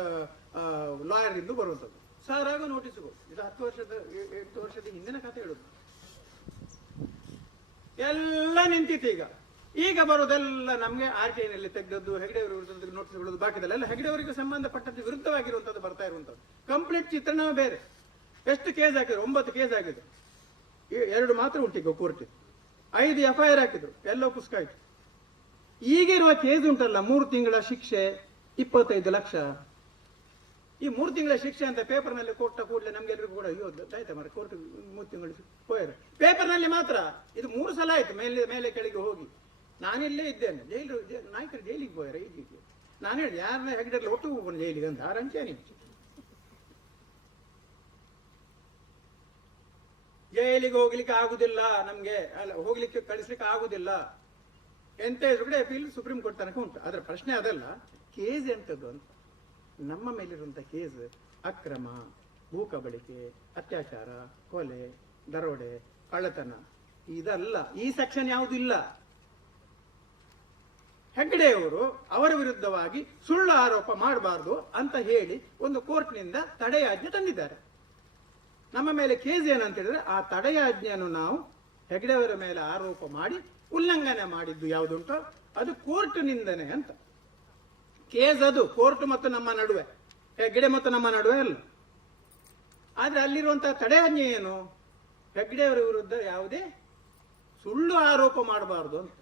ಲಾಯರ್ ಇಂದ ಬರುವಂಥದ್ದು, ಸಾರಾಗ ನೋಟಿಸ್ಗಳು. ಇದು 8 ವರ್ಷದ ಹಿಂದಿನ ಕಥೆ ಹೇಳುದು. ಎಲ್ಲ ನಿಂತಿತ್ತು. ಈಗ ಬರೋದೆಲ್ಲ ನಮ್ಗೆ RTI ನಲ್ಲಿ ತೆಗೆದದ್ದು, ಹೆಗಡೆ ಅವರ ವಿರುದ್ಧ ನೋಟಿಸ್ಗಳು, ಬಾಕಿದೆಲ್ಲ ಹೆಗಡೆ ಅವರಿಗೆ ಸಂಬಂಧಪಟ್ಟದ್ದು ವಿರುದ್ಧವಾಗಿರುವಂತದ್ದು ಬರ್ತಾ ಇರುವಂತದ್ದು. ಕಂಪ್ಲೀಟ್ ಚಿತ್ರಣ ಬೇರೆ. ಎಷ್ಟು ಕೇಸ್ ಹಾಕಿದ್ರು? 9 ಕೇಸ್ ಹಾಕಿದ್ರು, 2 ಮಾತ್ರ ಉಂಟು ಕೋರ್ಟ್. 5 FIR ಹಾಕಿದ್ರು, ಎಲ್ಲೋ ಪುಸ್ತಕ ಆಯ್ತು. ಈಗಿರುವ ಕೇಸ್ ಉಂಟಲ್ಲ, 3 ತಿಂಗಳ ಶಿಕ್ಷೆ 25 ಲಕ್ಷ. ಈ 3 ತಿಂಗಳ ಶಿಕ್ಷೆ ಅಂತ ಪೇಪರ್ನಲ್ಲಿ ಕೊಟ್ಟ ಕೂಡಲೇ ನಮ್ಗೆಲ್ಲರಿಗೂ ಕೂಡ ಅಯ್ಯೋ ಆಯ್ತಾ ಮರ, ಕೋರ್ಟ್ 3 ತಿಂಗಳು ಹೋಯ್ರು. ಪೇಪರ್ನಲ್ಲಿ ಮಾತ್ರ ಇದು 3 ಸಲ ಆಯ್ತು, ಮೇಲೆ ಕೆಳಗೆ ಹೋಗಿ. ನಾನಿಲ್ಲೇ ಇದ್ದೇನೆ, ನಾಯಕರು ಜೈಲಿಗೆ ಹೋಯ್ರ. ಈಗ ನಾನು ಹೇಳಿ ಯಾರನ್ನ ಹೆಗಡೆಲ್ಲ ಒಟ್ಟು ಹೋಗೋಣ ಜೈಲಿಗೆ ಅಂತ. ಆರಂಚೆ ಜೈಲಿಗೆ ಹೋಗ್ಲಿಕ್ಕೆ ಆಗುದಿಲ್ಲ ನಮ್ಗೆ, ಅಲ್ಲ ಹೋಗ್ಲಿಕ್ಕೆ ಕಳಿಸ್ಲಿಕ್ಕೆ ಆಗುದಿಲ್ಲ. ಎಂತ ಇದ್ರು ಕೂಡ ಅಪೀಲ್ ಸುಪ್ರೀಂ ಕೋರ್ಟ್ ತನಕ ಉಂಟು. ಅದರ ಪ್ರಶ್ನೆ ಅದಲ್ಲ, ಕೇಸ್ ಎಂತದ್ದು ಅಂತ. ನಮ್ಮ ಮೇಲಿರುವಂತ ಕೇಸ್ ಅಕ್ರಮ, ಭೂ ಕಬಳಿಕೆ, ಅತ್ಯಾಚಾರ, ಕೊಲೆ, ದರೋಡೆ, ಕಳ್ಳತನ, ಇದಲ್ಲ. ಈ ಸೆಕ್ಷನ್ ಯಾವುದು ಇಲ್ಲ. ಹೆಗ್ಗಡೆಯವರು ಅವರ ವಿರುದ್ಧವಾಗಿ ಸುಳ್ಳು ಆರೋಪ ಮಾಡಬಾರ್ದು ಅಂತ ಹೇಳಿ ಒಂದು ಕೋರ್ಟ್ನಿಂದ ತಡೆಯಾಜ್ಞೆ ತಂದಿದ್ದಾರೆ. ನಮ್ಮ ಮೇಲೆ ಕೇಸ್ ಏನಂತ ಹೇಳಿದ್ರೆ, ಆ ತಡೆಯಾಜ್ಞೆಯನ್ನು ನಾವು ಹೆಗ್ಡೆಯವರ ಮೇಲೆ ಆರೋಪ ಮಾಡಿ ಉಲ್ಲಂಘನೆ ಮಾಡಿದ್ದು ಯಾವುದುಂಟೋ ಅದು ಕೋರ್ಟ್ ನಿಂದನೆ ಅಂತ. ಕೇಸ್ ಅದು ಕೋರ್ಟ್ ಮತ್ತು ನಮ್ಮ ನಡುವೆ, ಹೆಗ್ಡೆ ಮತ್ತು ನಮ್ಮ ನಡುವೆ ಅಲ್ಲ. ಆದ್ರೆ ಅಲ್ಲಿರುವಂತಹ ತಡೆಯಾಜ್ಞೆ ಏನು? ಹೆಗ್ಡೆಯವರ ವಿರುದ್ಧ ಯಾವುದೇ ಸುಳ್ಳು ಆರೋಪ ಮಾಡಬಾರದು ಅಂತ.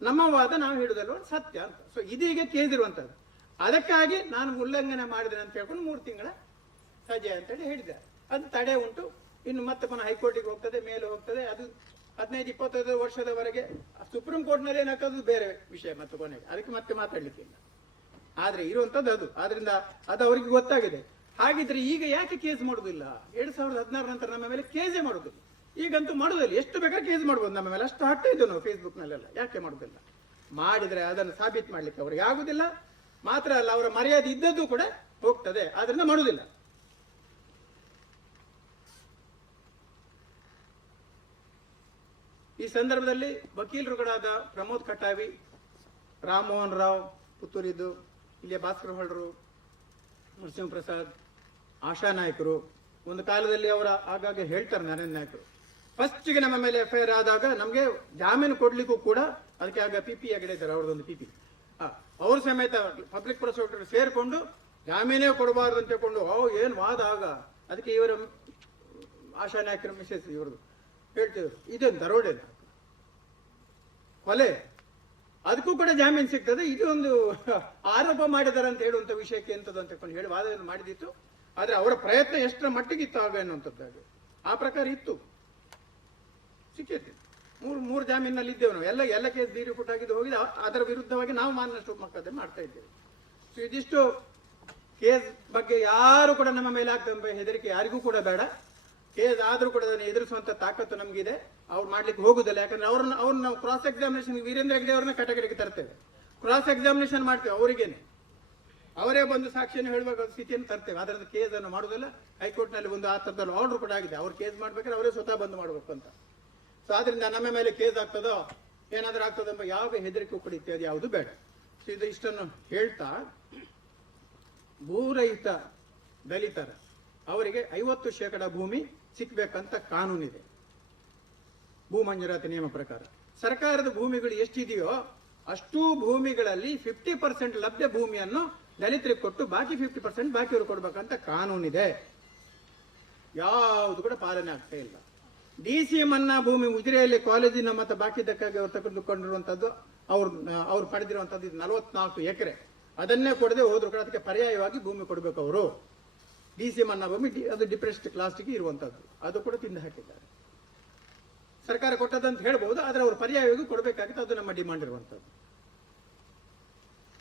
ನಮ್ಮ ವಾದ ನಾವು ಹೇಳುದಲ್ವ ಸತ್ಯ ಅಂತ. ಸೊ ಇದೀಗ ಕೇಸ್ ಇರುವಂತದ್ದು. ಅದಕ್ಕಾಗಿ ನಾನು ಉಲ್ಲಂಘನೆ ಮಾಡಿದೆ ಅಂತ ಹೇಳ್ಕೊಂಡು 3 ತಿಂಗಳ ಸಜೆ ಅಂತೇಳಿ ಹೇಳಿದ್ದಾರೆ. ಅದು ತಡೆ ಉಂಟು. ಇನ್ನು ಮತ್ತೆ ಪುನಃ ಹೈಕೋರ್ಟಿಗೆ ಹೋಗ್ತದೆ, ಮೇಲೆ ಹೋಗ್ತದೆ. ಅದು 15-25 ವರ್ಷದವರೆಗೆ ಸುಪ್ರೀಂ ಕೋರ್ಟ್ನಲ್ಲಿ ಏನಾಗೋದು ಬೇರೆ ವಿಷಯ. ಮತ್ತೆ ಕೊನೆಗೆ ಅದಕ್ಕೆ ಮತ್ತೆ ಮಾತಾಡ್ಲಿಕ್ಕಿಲ್ಲ. ಆದ್ರೆ ಇರುವಂತದ್ದು ಅದು. ಆದ್ರಿಂದ ಅದು ಅವರಿಗೆ ಗೊತ್ತಾಗಿದೆ. ಹಾಗಿದ್ರೆ ಈಗ ಯಾಕೆ ಕೇಸ್ ಮಾಡುದಿಲ್ಲ? 2016 ನಂತರ ನಮ್ಮ ಮೇಲೆ ಕೇಸೇ ಮಾಡುದಿಲ್ಲ. ಈಗಂತೂ ಮಾಡುದಿಲ್ಲ, ಎಷ್ಟು ಬೇಕಾದ್ರೆ ಕೇಸ್ ಮಾಡ್ಬೋದು ನಮ್ಮ ಮೇಲೆ. ಅಷ್ಟು ಹಾಕ್ತಾ ಇದ್ದೇವೆ ನಾವು ಫೇಸ್ಬುಕ್ ನಲ್ಲೆಲ್ಲ. ಯಾಕೆ ಮಾಡುದಿಲ್ಲ? ಮಾಡಿದ್ರೆ ಅದನ್ನು ಸಾಬೀತು ಮಾಡ್ಲಿಕ್ಕೆ ಅವ್ರಿಗೆ ಆಗುದಿಲ್ಲ. ಮಾತ್ರ ಅಲ್ಲ, ಅವರ ಮರ್ಯಾದೆ ಇದ್ದದ್ದು ಕೂಡ ಹೋಗ್ತದೆ. ಆದ್ರಿಂದ ಮಾಡುದಿಲ್ಲ. ಈ ಸಂದರ್ಭದಲ್ಲಿ ವಕೀಲರುಗಳಾದ ಪ್ರಮೋದ್ ಕಟಾವಿ, ರಾಮಮೋಹನ್ ರಾವ್ ಪುತ್ತೂರಿದ್ದು, ಇಲ್ಲಿಯ ಭಾಸ್ಕರ್ ಹೊಳ್ರು, ನರಸಿಂಹ ಪ್ರಸಾದ್, ಆಶಾ ನಾಯಕರು, ಒಂದು ಕಾಲದಲ್ಲಿ ಅವರ ಆಗಾಗ ಹೇಳ್ತಾರೆ ನರೇಂದ್ರ ನಾಯಕರು, ಫಸ್ಟ್ಗೆ ನಮ್ಮ ಮೇಲೆ FIR ಆದಾಗ ನಮಗೆ ಜಾಮೀನು ಕೊಡ್ಲಿಕ್ಕೂ ಕೂಡ ಅದಕ್ಕೆ ಆಗ PP ಹೆಗಡೆ ಇದ್ದಾರೆ, ಅವ್ರದೊಂದು PP, ಅವರು ಸಮೇತ ಪಬ್ಲಿಕ್ ಪ್ರಾಸಿಕ್ಯೂಟರ್ ಸೇರ್ಕೊಂಡು ಜಾಮೀನೇ ಕೊಡಬಾರ್ದು ಅಂತ ಹೇಳ್ಕೊಂಡು ಏನ್ ವಾದ ಆಗ. ಅದಕ್ಕೆ ಇವರ ಆಶಾ ನಾಯಕರ ಮಿಸೆಸ್ ಇವ್ರದ್ದು ಹೇಳ್ತಿದ್ರು, ಇದೇನು ದರೋಡೆನ, ಕೊಲೆ, ಅದಕ್ಕೂ ಕೂಡ ಜಾಮೀನು ಸಿಗ್ತದೆ, ಇದು ಒಂದು ಆರೋಪ ಮಾಡಿದಾರೆ ಅಂತ ಹೇಳುವಂತ ವಿಷಯಕ್ಕೆ ಎಂತದ್ದು ಅಂತ ಹೇಳಿ ವಾದವನ್ನು ಮಾಡಿದಿತ್ತು. ಆದ್ರೆ ಅವರ ಪ್ರಯತ್ನ ಎಷ್ಟರ ಮಟ್ಟಿಗಿತ್ತು ಆಗ ಎನ್ನುವಂಥದ್ದು ಆ ಪ್ರಕಾರ ಇತ್ತು, ಸಿಕ್ಕಿತ್ತು. ಮೂರು ಜಾಮೀನಲ್ಲಿ ಇದ್ದೇವೆ ನಾವು. ಎಲ್ಲ ಕೇಸ್ ರಿಪೋರ್ಟ್ ಆಗಿದ್ದು ಹೋಗಿದೆ. ಅದರ ವಿರುದ್ಧವಾಗಿ ನಾವು ಮಾನನಷ್ಟ ಮೊಕದ್ದಮೆ ಮಾಡ್ತಾ ಇದ್ದೇವೆ. ಸೊ ಇದಿಷ್ಟು ಕೇಸ್ ಬಗ್ಗೆ ಯಾರು ಕೂಡ ನಮ್ಮ ಮೇಲೆ ಆಗ್ತದೆ ಹೆದರಿಕೆ ಯಾರಿಗೂ ಕೂಡ ಬೇಡ. ಕೇಸ್ ಆದ್ರೂ ಕೂಡ ಅದನ್ನು ಎದುರಿಸುವಂತ ತಾಕತ್ತು ನಮಗಿದೆ. ಅವ್ರು ಮಾಡ್ಲಿಕ್ಕೆ ಹೋಗುದಿಲ್ಲ. ಯಾಕಂದ್ರೆ ಅವ್ರನ್ನ ನಾವು ಕ್ರಾಸ್ ಎಕ್ಸಾಮಿನೇಷನ್ ವೀರೇಂದ್ರ ಹೆಗ್ಡೆ ಅವ್ರನ್ನ ಕಟಕಡೆಗೆ ತರ್ತೇವೆ, ಕ್ರಾಸ್ ಎಕ್ಸಾಮಿನೇಷನ್ ಮಾಡ್ತೇವೆ ಅವರಿಗೇನೆ. ಅವರೇ ಬಂದು ಸಾಕ್ಷಿಯನ್ನು ಹೇಳುವಾಗ ಸ್ಥಿತಿಯನ್ನು ತರ್ತೇವೆ. ಅದರಿಂದ ಕೇಸ್ ಅನ್ನು ಮಾಡುವುದಿಲ್ಲ. ಹೈಕೋರ್ಟ್ನಲ್ಲಿ ಒಂದು ಆ ಥರದಲ್ಲಿ ಆರ್ಡರ್ ಕೂಡ ಆಗಿದೆ, ಅವ್ರು ಕೇಸ್ ಮಾಡ್ಬೇಕಾದ್ರೆ ಅವರೇ ಸ್ವತಃ ಬಂದು ಮಾಡಬೇಕು ಅಂತ. ಸೊ ಆದ್ರಿಂದ ನಮ್ಮ ಮೇಲೆ ಕೇಸ್ ಆಗ್ತದೋ ಏನಾದರೂ ಆಗ್ತದೋ ಎಂಬ ಯಾವ ಹೆದರಿಕೆ ಕೂಡ ಇತ್ಯಾದಿ ಯಾವುದು ಬೇಡ. ಸೊ ಇದು ಇಷ್ಟನ್ನು ಹೇಳ್ತಾ, ಭೂರಹಿತ ದಲಿತರ ಅವರಿಗೆ 50% ಭೂಮಿ ಸಿಕ್ಬೇಕಂತ ಕಾನೂನಿದೆ. ಭೂ ಮಂಜೂರಾತಿ ನಿಯಮ ಪ್ರಕಾರ ಸರ್ಕಾರದ ಭೂಮಿಗಳು ಎಷ್ಟಿದೆಯೋ ಅಷ್ಟೂ ಭೂಮಿಗಳಲ್ಲಿ 50% ಲಭ್ಯ ಭೂಮಿಯನ್ನು ದಲಿತರಿಗೆ ಕೊಟ್ಟು ಬಾಕಿ 50% ಬಾಕಿಯವರು ಕೊಡ್ಬೇಕಂತ ಕಾನೂನಿದೆ. ಯಾವುದು ಕೂಡ ಪಾಲನೆ ಆಗ್ತಾ ಇಲ್ಲ. DC ಮನ್ನಾ ಭೂಮಿ ಉಜಿರೆಯಲ್ಲಿ ಕಾಲೇಜಿನ ಮತ್ತು ಬಾಕಿದ್ದಕ್ಕಾಗಿ ಅವರು ತೆಗೆದುಕೊಂಡಿರುವಂತದ್ದು, ಅವ್ರು ಪಡೆದಿರುವಂತದ್ದು 44 ಎಕರೆ. ಅದನ್ನೇ ಕೊಡದೆ ಹೋದ್ರು ಕೂಡ ಅದಕ್ಕೆ ಪರ್ಯಾಯವಾಗಿ ಭೂಮಿ ಕೊಡಬೇಕು ಅವರು. DC ಮನ್ನಾ ಭೂಮಿ ಅದು ಡಿಪ್ರೆಸ್ಡ್ ಕ್ಲಾಸ್ಗೆ ಇರುವಂತದ್ದು, ಅದು ಕೂಡ ತಿಂದು ಹಾಕಿದ್ದಾರೆ. ಸರ್ಕಾರ ಕೊಟ್ಟದಂತ ಹೇಳ್ಬಹುದು, ಆದ್ರೆ ಅವರು ಪರ್ಯಾಯವಾಗಿ ಕೊಡಬೇಕಾಗಿತ್ತು. ಅದು ನಮ್ಮ ಡಿಮಾಂಡ್ ಇರುವಂತದ್ದು.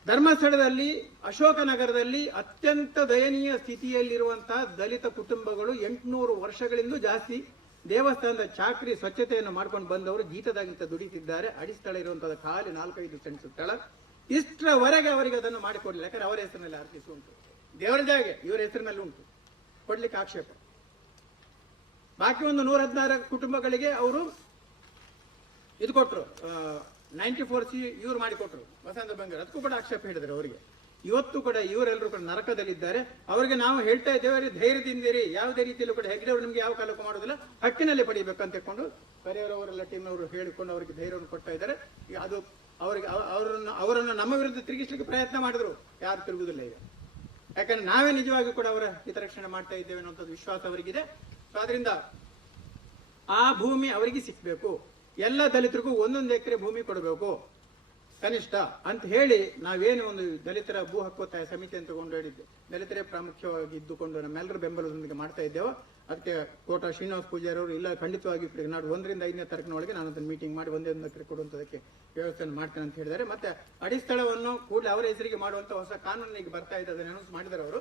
ಧರ್ಮಸ್ಥಳದಲ್ಲಿ, ಅಶೋಕನಗರದಲ್ಲಿ ಅತ್ಯಂತ ದಯನೀಯ ಸ್ಥಿತಿಯಲ್ಲಿರುವಂತಹ ದಲಿತ ಕುಟುಂಬಗಳು 800 ವರ್ಷಗಳಿಂದ ಜಾಸ್ತಿ ದೇವಸ್ಥಾನದ ಚಾಕ್ರಿ ಸ್ವಚ್ಛತೆಯನ್ನು ಮಾಡ್ಕೊಂಡು ಬಂದವರು ಜೀತದಾಗಿಂತ ದುಡಿತಿದ್ದಾರೆ. ಅಡಿಸ್ಥಳ ಇರುವಂತಹ ಖಾಲಿ 4-5 ಸೆಂಟ್ ಸ್ಥಳ. ಇಷ್ಟರವರೆಗೆ ಅವರಿಗೆ ಅದನ್ನು ಮಾಡಿಕೊಡ್ಲಿಲ್ಲ. ಯಾಕಂದ್ರೆ ಅವರ ಹೆಸರಿನಲ್ಲಿ ಆರ್ಟಿಸಿ ಉಂಟು, ದೇವರ ಜಾಗೆ ಇವರ ಹೆಸರಿನಲ್ಲಿ ಉಂಟು, ಕೊಡ್ಲಿಕ್ಕೆ ಆಕ್ಷೇಪ. ಬಾಕಿ ಒಂದು 116 ಕುಟುಂಬಗಳಿಗೆ ಅವರು ಇದು ಕೊಟ್ಟರು, 94C ಇವ್ರು ಮಾಡಿಕೊಟ್ರು ವಸಂತ ಬಂಗಾರ, ಅದಕ್ಕೂ ಕೂಡ ಆಕ್ಷೇಪ ಹೇಳಿದ್ರು ಅವರಿಗೆ. ಇವತ್ತು ಕೂಡ ಇವರೆಲ್ಲರೂ ಕೂಡ ನರಕದಲ್ಲಿದ್ದಾರೆ. ಅವರಿಗೆ ನಾವು ಹೇಳ್ತಾ ಇದ್ದೇವೆ, ಧೈರ್ಯದಿಂದಿರಿ, ಯಾವುದೇ ರೀತಿಯಲ್ಲೂ ಕೂಡ ಹೆಗ್ಡೆ ಅವರು ನಿಮ್ಗೆ ಯಾವ ಕಾಲಕ್ಕೂ ಮಾಡೋದಿಲ್ಲ, ಹಕ್ಕಿನಲ್ಲಿ ಪಡಿಬೇಕಂತ ಹೇಳ್ಕೊಂಡು ಪರಿಹಾರವರೆಲ್ಲ ಟೀಮ್ನವರು ಹೇಳಿಕೊಂಡು ಅವರಿಗೆ ಧೈರ್ಯವನ್ನು ಕೊಡ್ತಾ ಇದ್ದಾರೆ. ಅದು ಅವರಿಗೆ ಅವರನ್ನು ನಮ್ಮ ವಿರುದ್ಧ ತಿರುಗಿಸ್ಲಿಕ್ಕೆ ಪ್ರಯತ್ನ ಮಾಡಿದ್ರು, ಯಾರು ತಿರುಗುದಿಲ್ಲ ಈಗ. ಯಾಕಂದ್ರೆ ನಾವೇ ನಿಜವಾಗಿ ಕೂಡ ಅವರ ಹಿತರಕ್ಷಣೆ ಮಾಡ್ತಾ ಇದ್ದೇವೆ ಅನ್ನುವಂಥದ್ದು ವಿಶ್ವಾಸ ಅವರಿಗಿದೆ. ಸೊ ಅದರಿಂದ ಆ ಭೂಮಿ ಅವರಿಗೆ ಸಿಕ್ಬೇಕು. ಎಲ್ಲ ದಲಿತರಿಗೂ 1 ಎಕರೆ ಭೂಮಿ ಕೊಡಬೇಕು ಕನಿಷ್ಠ ಅಂತ ಹೇಳಿ ನಾವೇನು ಒಂದು ದಲಿತರ ಭೂ ಹಕ್ಕೊತ್ತಾಯ ಸಮಿತಿ ಅಂತ ತಗೊಂಡು ಹೇಳಿದ್ದೆ, ದಲಿತರೇ ಪ್ರಾಮುಖ್ಯವಾಗಿ ಇದ್ದುಕೊಂಡು ನಮ್ಮೆಲ್ಲರ ಬೆಂಬಲದೊಂದಿಗೆ ಮಾಡ್ತಾ ಇದ್ದೇವೆ. ಅದಕ್ಕೆ ಕೋಟ ಶ್ರೀನಿವಾಸ ಪೂಜಾರಿ ಅವರು ಇಲ್ಲ ಖಂಡಿತವಾಗಿ ನಾಡು 1 ರಿಂದ 5ನೇ ತಾರೀಕಿನೊಳಗೆ ನಾನು ಅದನ್ನು ಮೀಟಿಂಗ್ ಮಾಡಿ 1 ಎಕರೆ ಕೊಡುವಂಥದಕ್ಕೆ ವ್ಯವಸ್ಥೆಯನ್ನು ಮಾಡ್ತೇನೆ ಅಂತ ಹೇಳಿದ್ದಾರೆ. ಮತ್ತೆ ಅಡಿಸ್ಥಳವನ್ನು ಕೂಡಲೇ ಅವರ ಹೆಸರಿಗೆ ಮಾಡುವಂತ ಹೊಸ ಕಾನೂನು ಈಗ ಬರ್ತಾ ಇದೆ, ಅದನ್ನು ಅನೌನ್ಸ್ ಮಾಡಿದ್ದಾರೆ ಅವರು.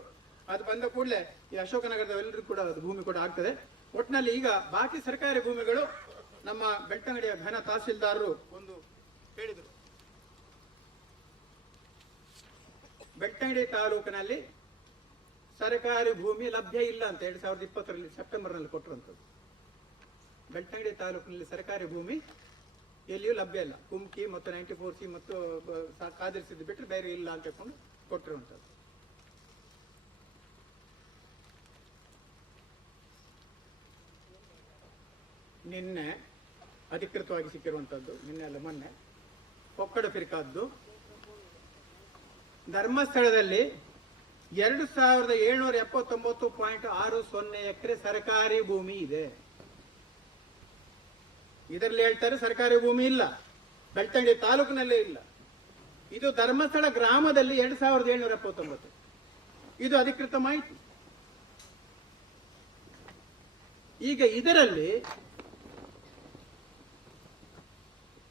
ಅದು ಬಂದ ಕೂಡಲೇ ಈ ಅಶೋಕನಗರದವರೆಲ್ಲರಿಗೂ ಕೂಡ ಅದು ಭೂಮಿ ಕೂಡ ಆಗ್ತದೆ. ಒಟ್ಟಿನಲ್ಲಿ ಈಗ ಬಾಕಿ ಸರ್ಕಾರಿ ಭೂಮಿಗಳು ನಮ್ಮ ಬೆಳ್ತಂಗಡಿಯ ಘನ ತಹಸೀಲ್ದಾರರು ಒಂದು ಹೇಳಿದರು, ಬೆಳ್ತಂಗಡಿ ತಾಲೂಕಿನಲ್ಲಿ ಸರ್ಕಾರಿ ಭೂಮಿ ಲಭ್ಯ ಇಲ್ಲ ಅಂತ 2020 ಸೆಪ್ಟೆಂಬರ್ನಲ್ಲಿ ಕೊಟ್ಟರಂಥದ್ದು. ಬೆಳ್ತಂಗಡಿ ತಾಲೂಕಿನಲ್ಲಿ ಸರ್ಕಾರಿ ಭೂಮಿ ಎಲ್ಲಿಯೂ ಲಭ್ಯ ಇಲ್ಲ. ಕುಮ್ಕಿ ಮತ್ತು 94C ಮತ್ತು ಕಾದಿರಿಸಿದ್ದು ಬಿಟ್ಟರೆ ಬೇರೆ ಇಲ್ಲ ಅಂತ ಹೇಳ್ಕೊಂಡು ಕೊಟ್ಟಿರುವಂಥದ್ದು. ನಿನ್ನೆ ಅಧಿಕೃತವಾಗಿ ಸಿಕ್ಕಿರುವಂಥದ್ದು, ನಿನ್ನೆ ಅಲ್ಲ ಮೊನ್ನೆ, ಕೊಕ್ಕಡ ಫಿರ್ಕಾದ್ದು ಧರ್ಮಸ್ಥಳದಲ್ಲಿ 2779.60 ಎಕರೆ ಸರ್ಕಾರಿ ಭೂಮಿ ಇದೆ. ಇದರಲ್ಲಿ ಹೇಳ್ತಾರೆ ಸರ್ಕಾರಿ ಭೂಮಿ ಇಲ್ಲ, ಬೆಳ್ತಂಗಡಿ ತಾಲೂಕಿನಲ್ಲೇ ಇಲ್ಲ. ಇದು ಧರ್ಮಸ್ಥಳ ಗ್ರಾಮದಲ್ಲಿ 2779. ಇದು ಅಧಿಕೃತ ಮಾಹಿತಿ. ಈಗ ಇದರಲ್ಲಿ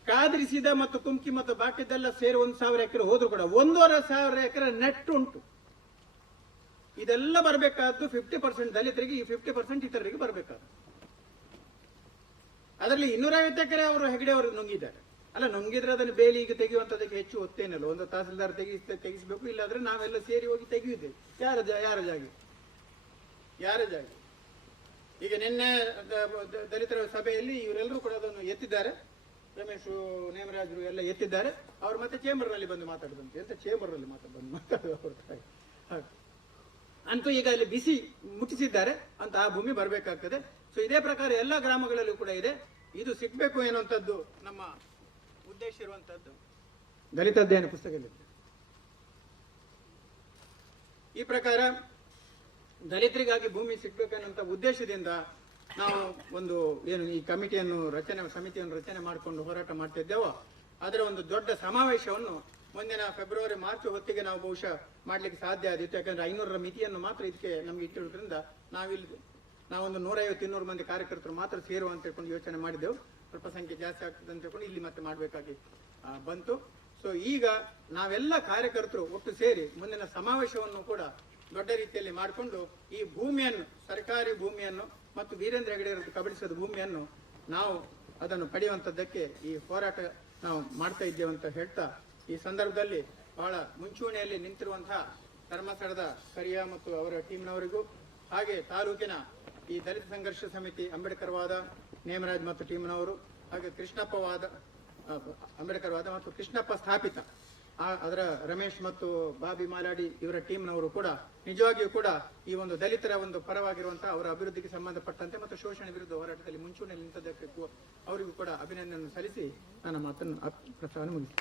ಕಾದಿರಿಸಿದ ಮತ್ತು ಕುಮ್ಕಿ ಮತ್ತು ಬಾಕಿದೆಲ್ಲ ಸೇರಿ 1000 ಎಕರೆ ಹೋದ್ರು ಕೂಡ 1500 ಎಕರೆ ನೆಟ್ ಉಂಟು. ಇದೆಲ್ಲ ಬರಬೇಕಾದ್ದು 50% ದಲಿತರಿಗೆ, ಈ 50% ಇತರರಿಗೆ ಬರಬೇಕಾದ್ದು. ಅದರಲ್ಲಿ 250 ಎಕರೆ ಅವರು ಹೆಗ್ಡೆ ಅವರು ನುಂಗಿದ್ದಾರೆ. ಅಲ್ಲ, ನುಂಗಿದ್ರೆ ಅದನ್ನು ಬೇಲಿ ಈಗ ತೆಗೆಯುವಂತದಕ್ಕೆ ಹೆಚ್ಚು ಒತ್ತೇನಲ್ಲ, ಒಂದು ತಹಸೀಲ್ದಾರ್ ತೆಗಿಸಬೇಕು, ಇಲ್ಲಾಂದ್ರೆ ನಾವೆಲ್ಲ ಸೇರಿ ಹೋಗಿ ತೆಗೆಯುತ್ತೇವೆ. ಯಾರ ಜಾಗ. ಈಗ ನಿನ್ನೆ ದಲಿತರ ಸಭೆಯಲ್ಲಿ ಇವರೆಲ್ಲರೂ ಕೂಡ ಅದನ್ನು ಎತ್ತಿದ್ದಾರೆ. ರಮೇಶ್, ನೇಮರಾಜರು ಎಲ್ಲ ಎತ್ತಿದ್ದಾರೆ. ಅವರು ಮತ್ತೆ ಚೇಂಬರ್ ನಲ್ಲಿ ಬಂದು ಮಾತಾಡಿದಂತೆ, ಎಂತ ಚೇಂಬರ್ ನಲ್ಲಿ ಮಾತಾಡುವ ಅಂತೂ ಈಗ ಅಲ್ಲಿ ಬಿಸಿ ಮುಟ್ಟಿಸಿದ್ದಾರೆ ಅಂತ ಆ ಭೂಮಿ ಬರಬೇಕಾಗ್ತದೆ. ಸೊ ಇದೇ ಪ್ರಕಾರ ಎಲ್ಲ ಗ್ರಾಮಗಳಲ್ಲೂ ಕೂಡ ಇದೆ. ಇದು ಸಿಗ್ಬೇಕು ಎನ್ನುವಂಥದ್ದು ನಮ್ಮ ಉದ್ದೇಶ ಇರುವಂತದ್ದು. ದಲಿತ ಅಧ್ಯಯನ ಪುಸ್ತಕದಲ್ಲಿ ಈ ಪ್ರಕಾರ ದಲಿತರಿಗಾಗಿ ಭೂಮಿ ಸಿಗ್ಬೇಕನ್ನುವಂತ ಉದ್ದೇಶದಿಂದ ನಾವು ಒಂದು ಏನು ಈ ಸಮಿತಿಯನ್ನು ರಚನೆ ಮಾಡಿಕೊಂಡು ಹೋರಾಟ ಮಾಡ್ತಾ ಇದ್ದೇವೋ, ಅದರ ಒಂದು ದೊಡ್ಡ ಸಮಾವೇಶವನ್ನು ಮುಂದಿನ ಫೆಬ್ರವರಿ ಮಾರ್ಚ್ ಹೊತ್ತಿಗೆ ನಾವು ಬಹುಶಃ ಮಾಡ್ಲಿಕ್ಕೆ ಸಾಧ್ಯ ಆದಿತ್ತು. ಯಾಕಂದ್ರೆ 500ರ ಮಿತಿಯನ್ನು ಮಾತ್ರ ಇದಕ್ಕೆ ನಮ್ಗೆ ಇಟ್ಟಿರೋದ್ರಿಂದ ನಾವೊಂದು 150-200 ಮಂದಿ ಕಾರ್ಯಕರ್ತರು ಮಾತ್ರ ಸೇರುವ ಅಂತ ಹೇಳ್ಕೊಂಡು ಯೋಚನೆ ಮಾಡಿದೆವು. ಸ್ವಲ್ಪ ಸಂಖ್ಯೆ ಜಾಸ್ತಿ ಆಗ್ತದೆ ಅಂತ ಹೇಳ್ಕೊಂಡು ಇಲ್ಲಿ ಮತ್ತೆ ಮಾಡಬೇಕಾಗಿ ಬಂತು. ಸೊ ಈಗ ನಾವೆಲ್ಲ ಕಾರ್ಯಕರ್ತರು ಒಟ್ಟು ಸೇರಿ ಮುಂದಿನ ಸಮಾವೇಶವನ್ನು ಕೂಡ ದೊಡ್ಡ ರೀತಿಯಲ್ಲಿ ಮಾಡಿಕೊಂಡು ಈ ಭೂಮಿಯನ್ನು, ಸರ್ಕಾರಿ ಭೂಮಿಯನ್ನು ಮತ್ತು ವೀರೇಂದ್ರ ಹೆಗಡೆ ಕಬಳಿಸಿದ ಭೂಮಿಯನ್ನು ನಾವು ಅದನ್ನು ಪಡೆಯುವಂಥದ್ದಕ್ಕೆ ಈ ಹೋರಾಟ ನಾವು ಮಾಡ್ತಾ ಇದ್ದೇವೆ ಅಂತ ಹೇಳ್ತಾ, ಈ ಸಂದರ್ಭದಲ್ಲಿ ಬಹಳ ಮುಂಚೂಣಿಯಲ್ಲಿ ನಿಂತಿರುವಂತಹ ಧರ್ಮಸ್ಥಳದ ಕರಿಯ ಮತ್ತು ಅವರ ಟೀಮ್ನವರಿಗೂ, ಹಾಗೆ ತಾಲೂಕಿನ ಈ ದಲಿತ ಸಂಘರ್ಷ ಸಮಿತಿ ಅಂಬೇಡ್ಕರ್ ವಾದ ನೇಮರಾಜ್ ಮತ್ತು ಟೀಮ್ನವರು, ಹಾಗೆ ಕೃಷ್ಣಪ್ಪ ವಾದ ಅಂಬೇಡ್ಕರ್ ವಾದ ಮತ್ತು ಕೃಷ್ಣಪ್ಪ ಸ್ಥಾಪಿತ ಅದರ ರಮೇಶ್ ಮತ್ತು ಬಾಬಿ ಮಾಲಾಡಿ ಇವರ ಟೀಮ್ನವರು ಕೂಡ ನಿಜವಾಗಿಯೂ ಕೂಡ ಈ ಒಂದು ದಲಿತರ ಒಂದು ಪರವಾಗಿರುವಂತಹ ಅವರ ಅಭಿವೃದ್ಧಿಗೆ ಸಂಬಂಧಪಟ್ಟಂತೆ ಮತ್ತು ಶೋಷಣೆ ವಿರುದ್ಧ ಹೋರಾಟದಲ್ಲಿ ಮುಂಚೂಣಿಯಲ್ಲಿ ನಿಂತದ್ದಕ್ಕೆ ಅವರಿಗೂ ಕೂಡ ಅಭಿನಂದನೆ ಸಲ್ಲಿಸಿ ನನ್ನ ಮಾತನ್ನು ಪ್ರಸ್ತಾವನೆ ಮುಗಿಸಿ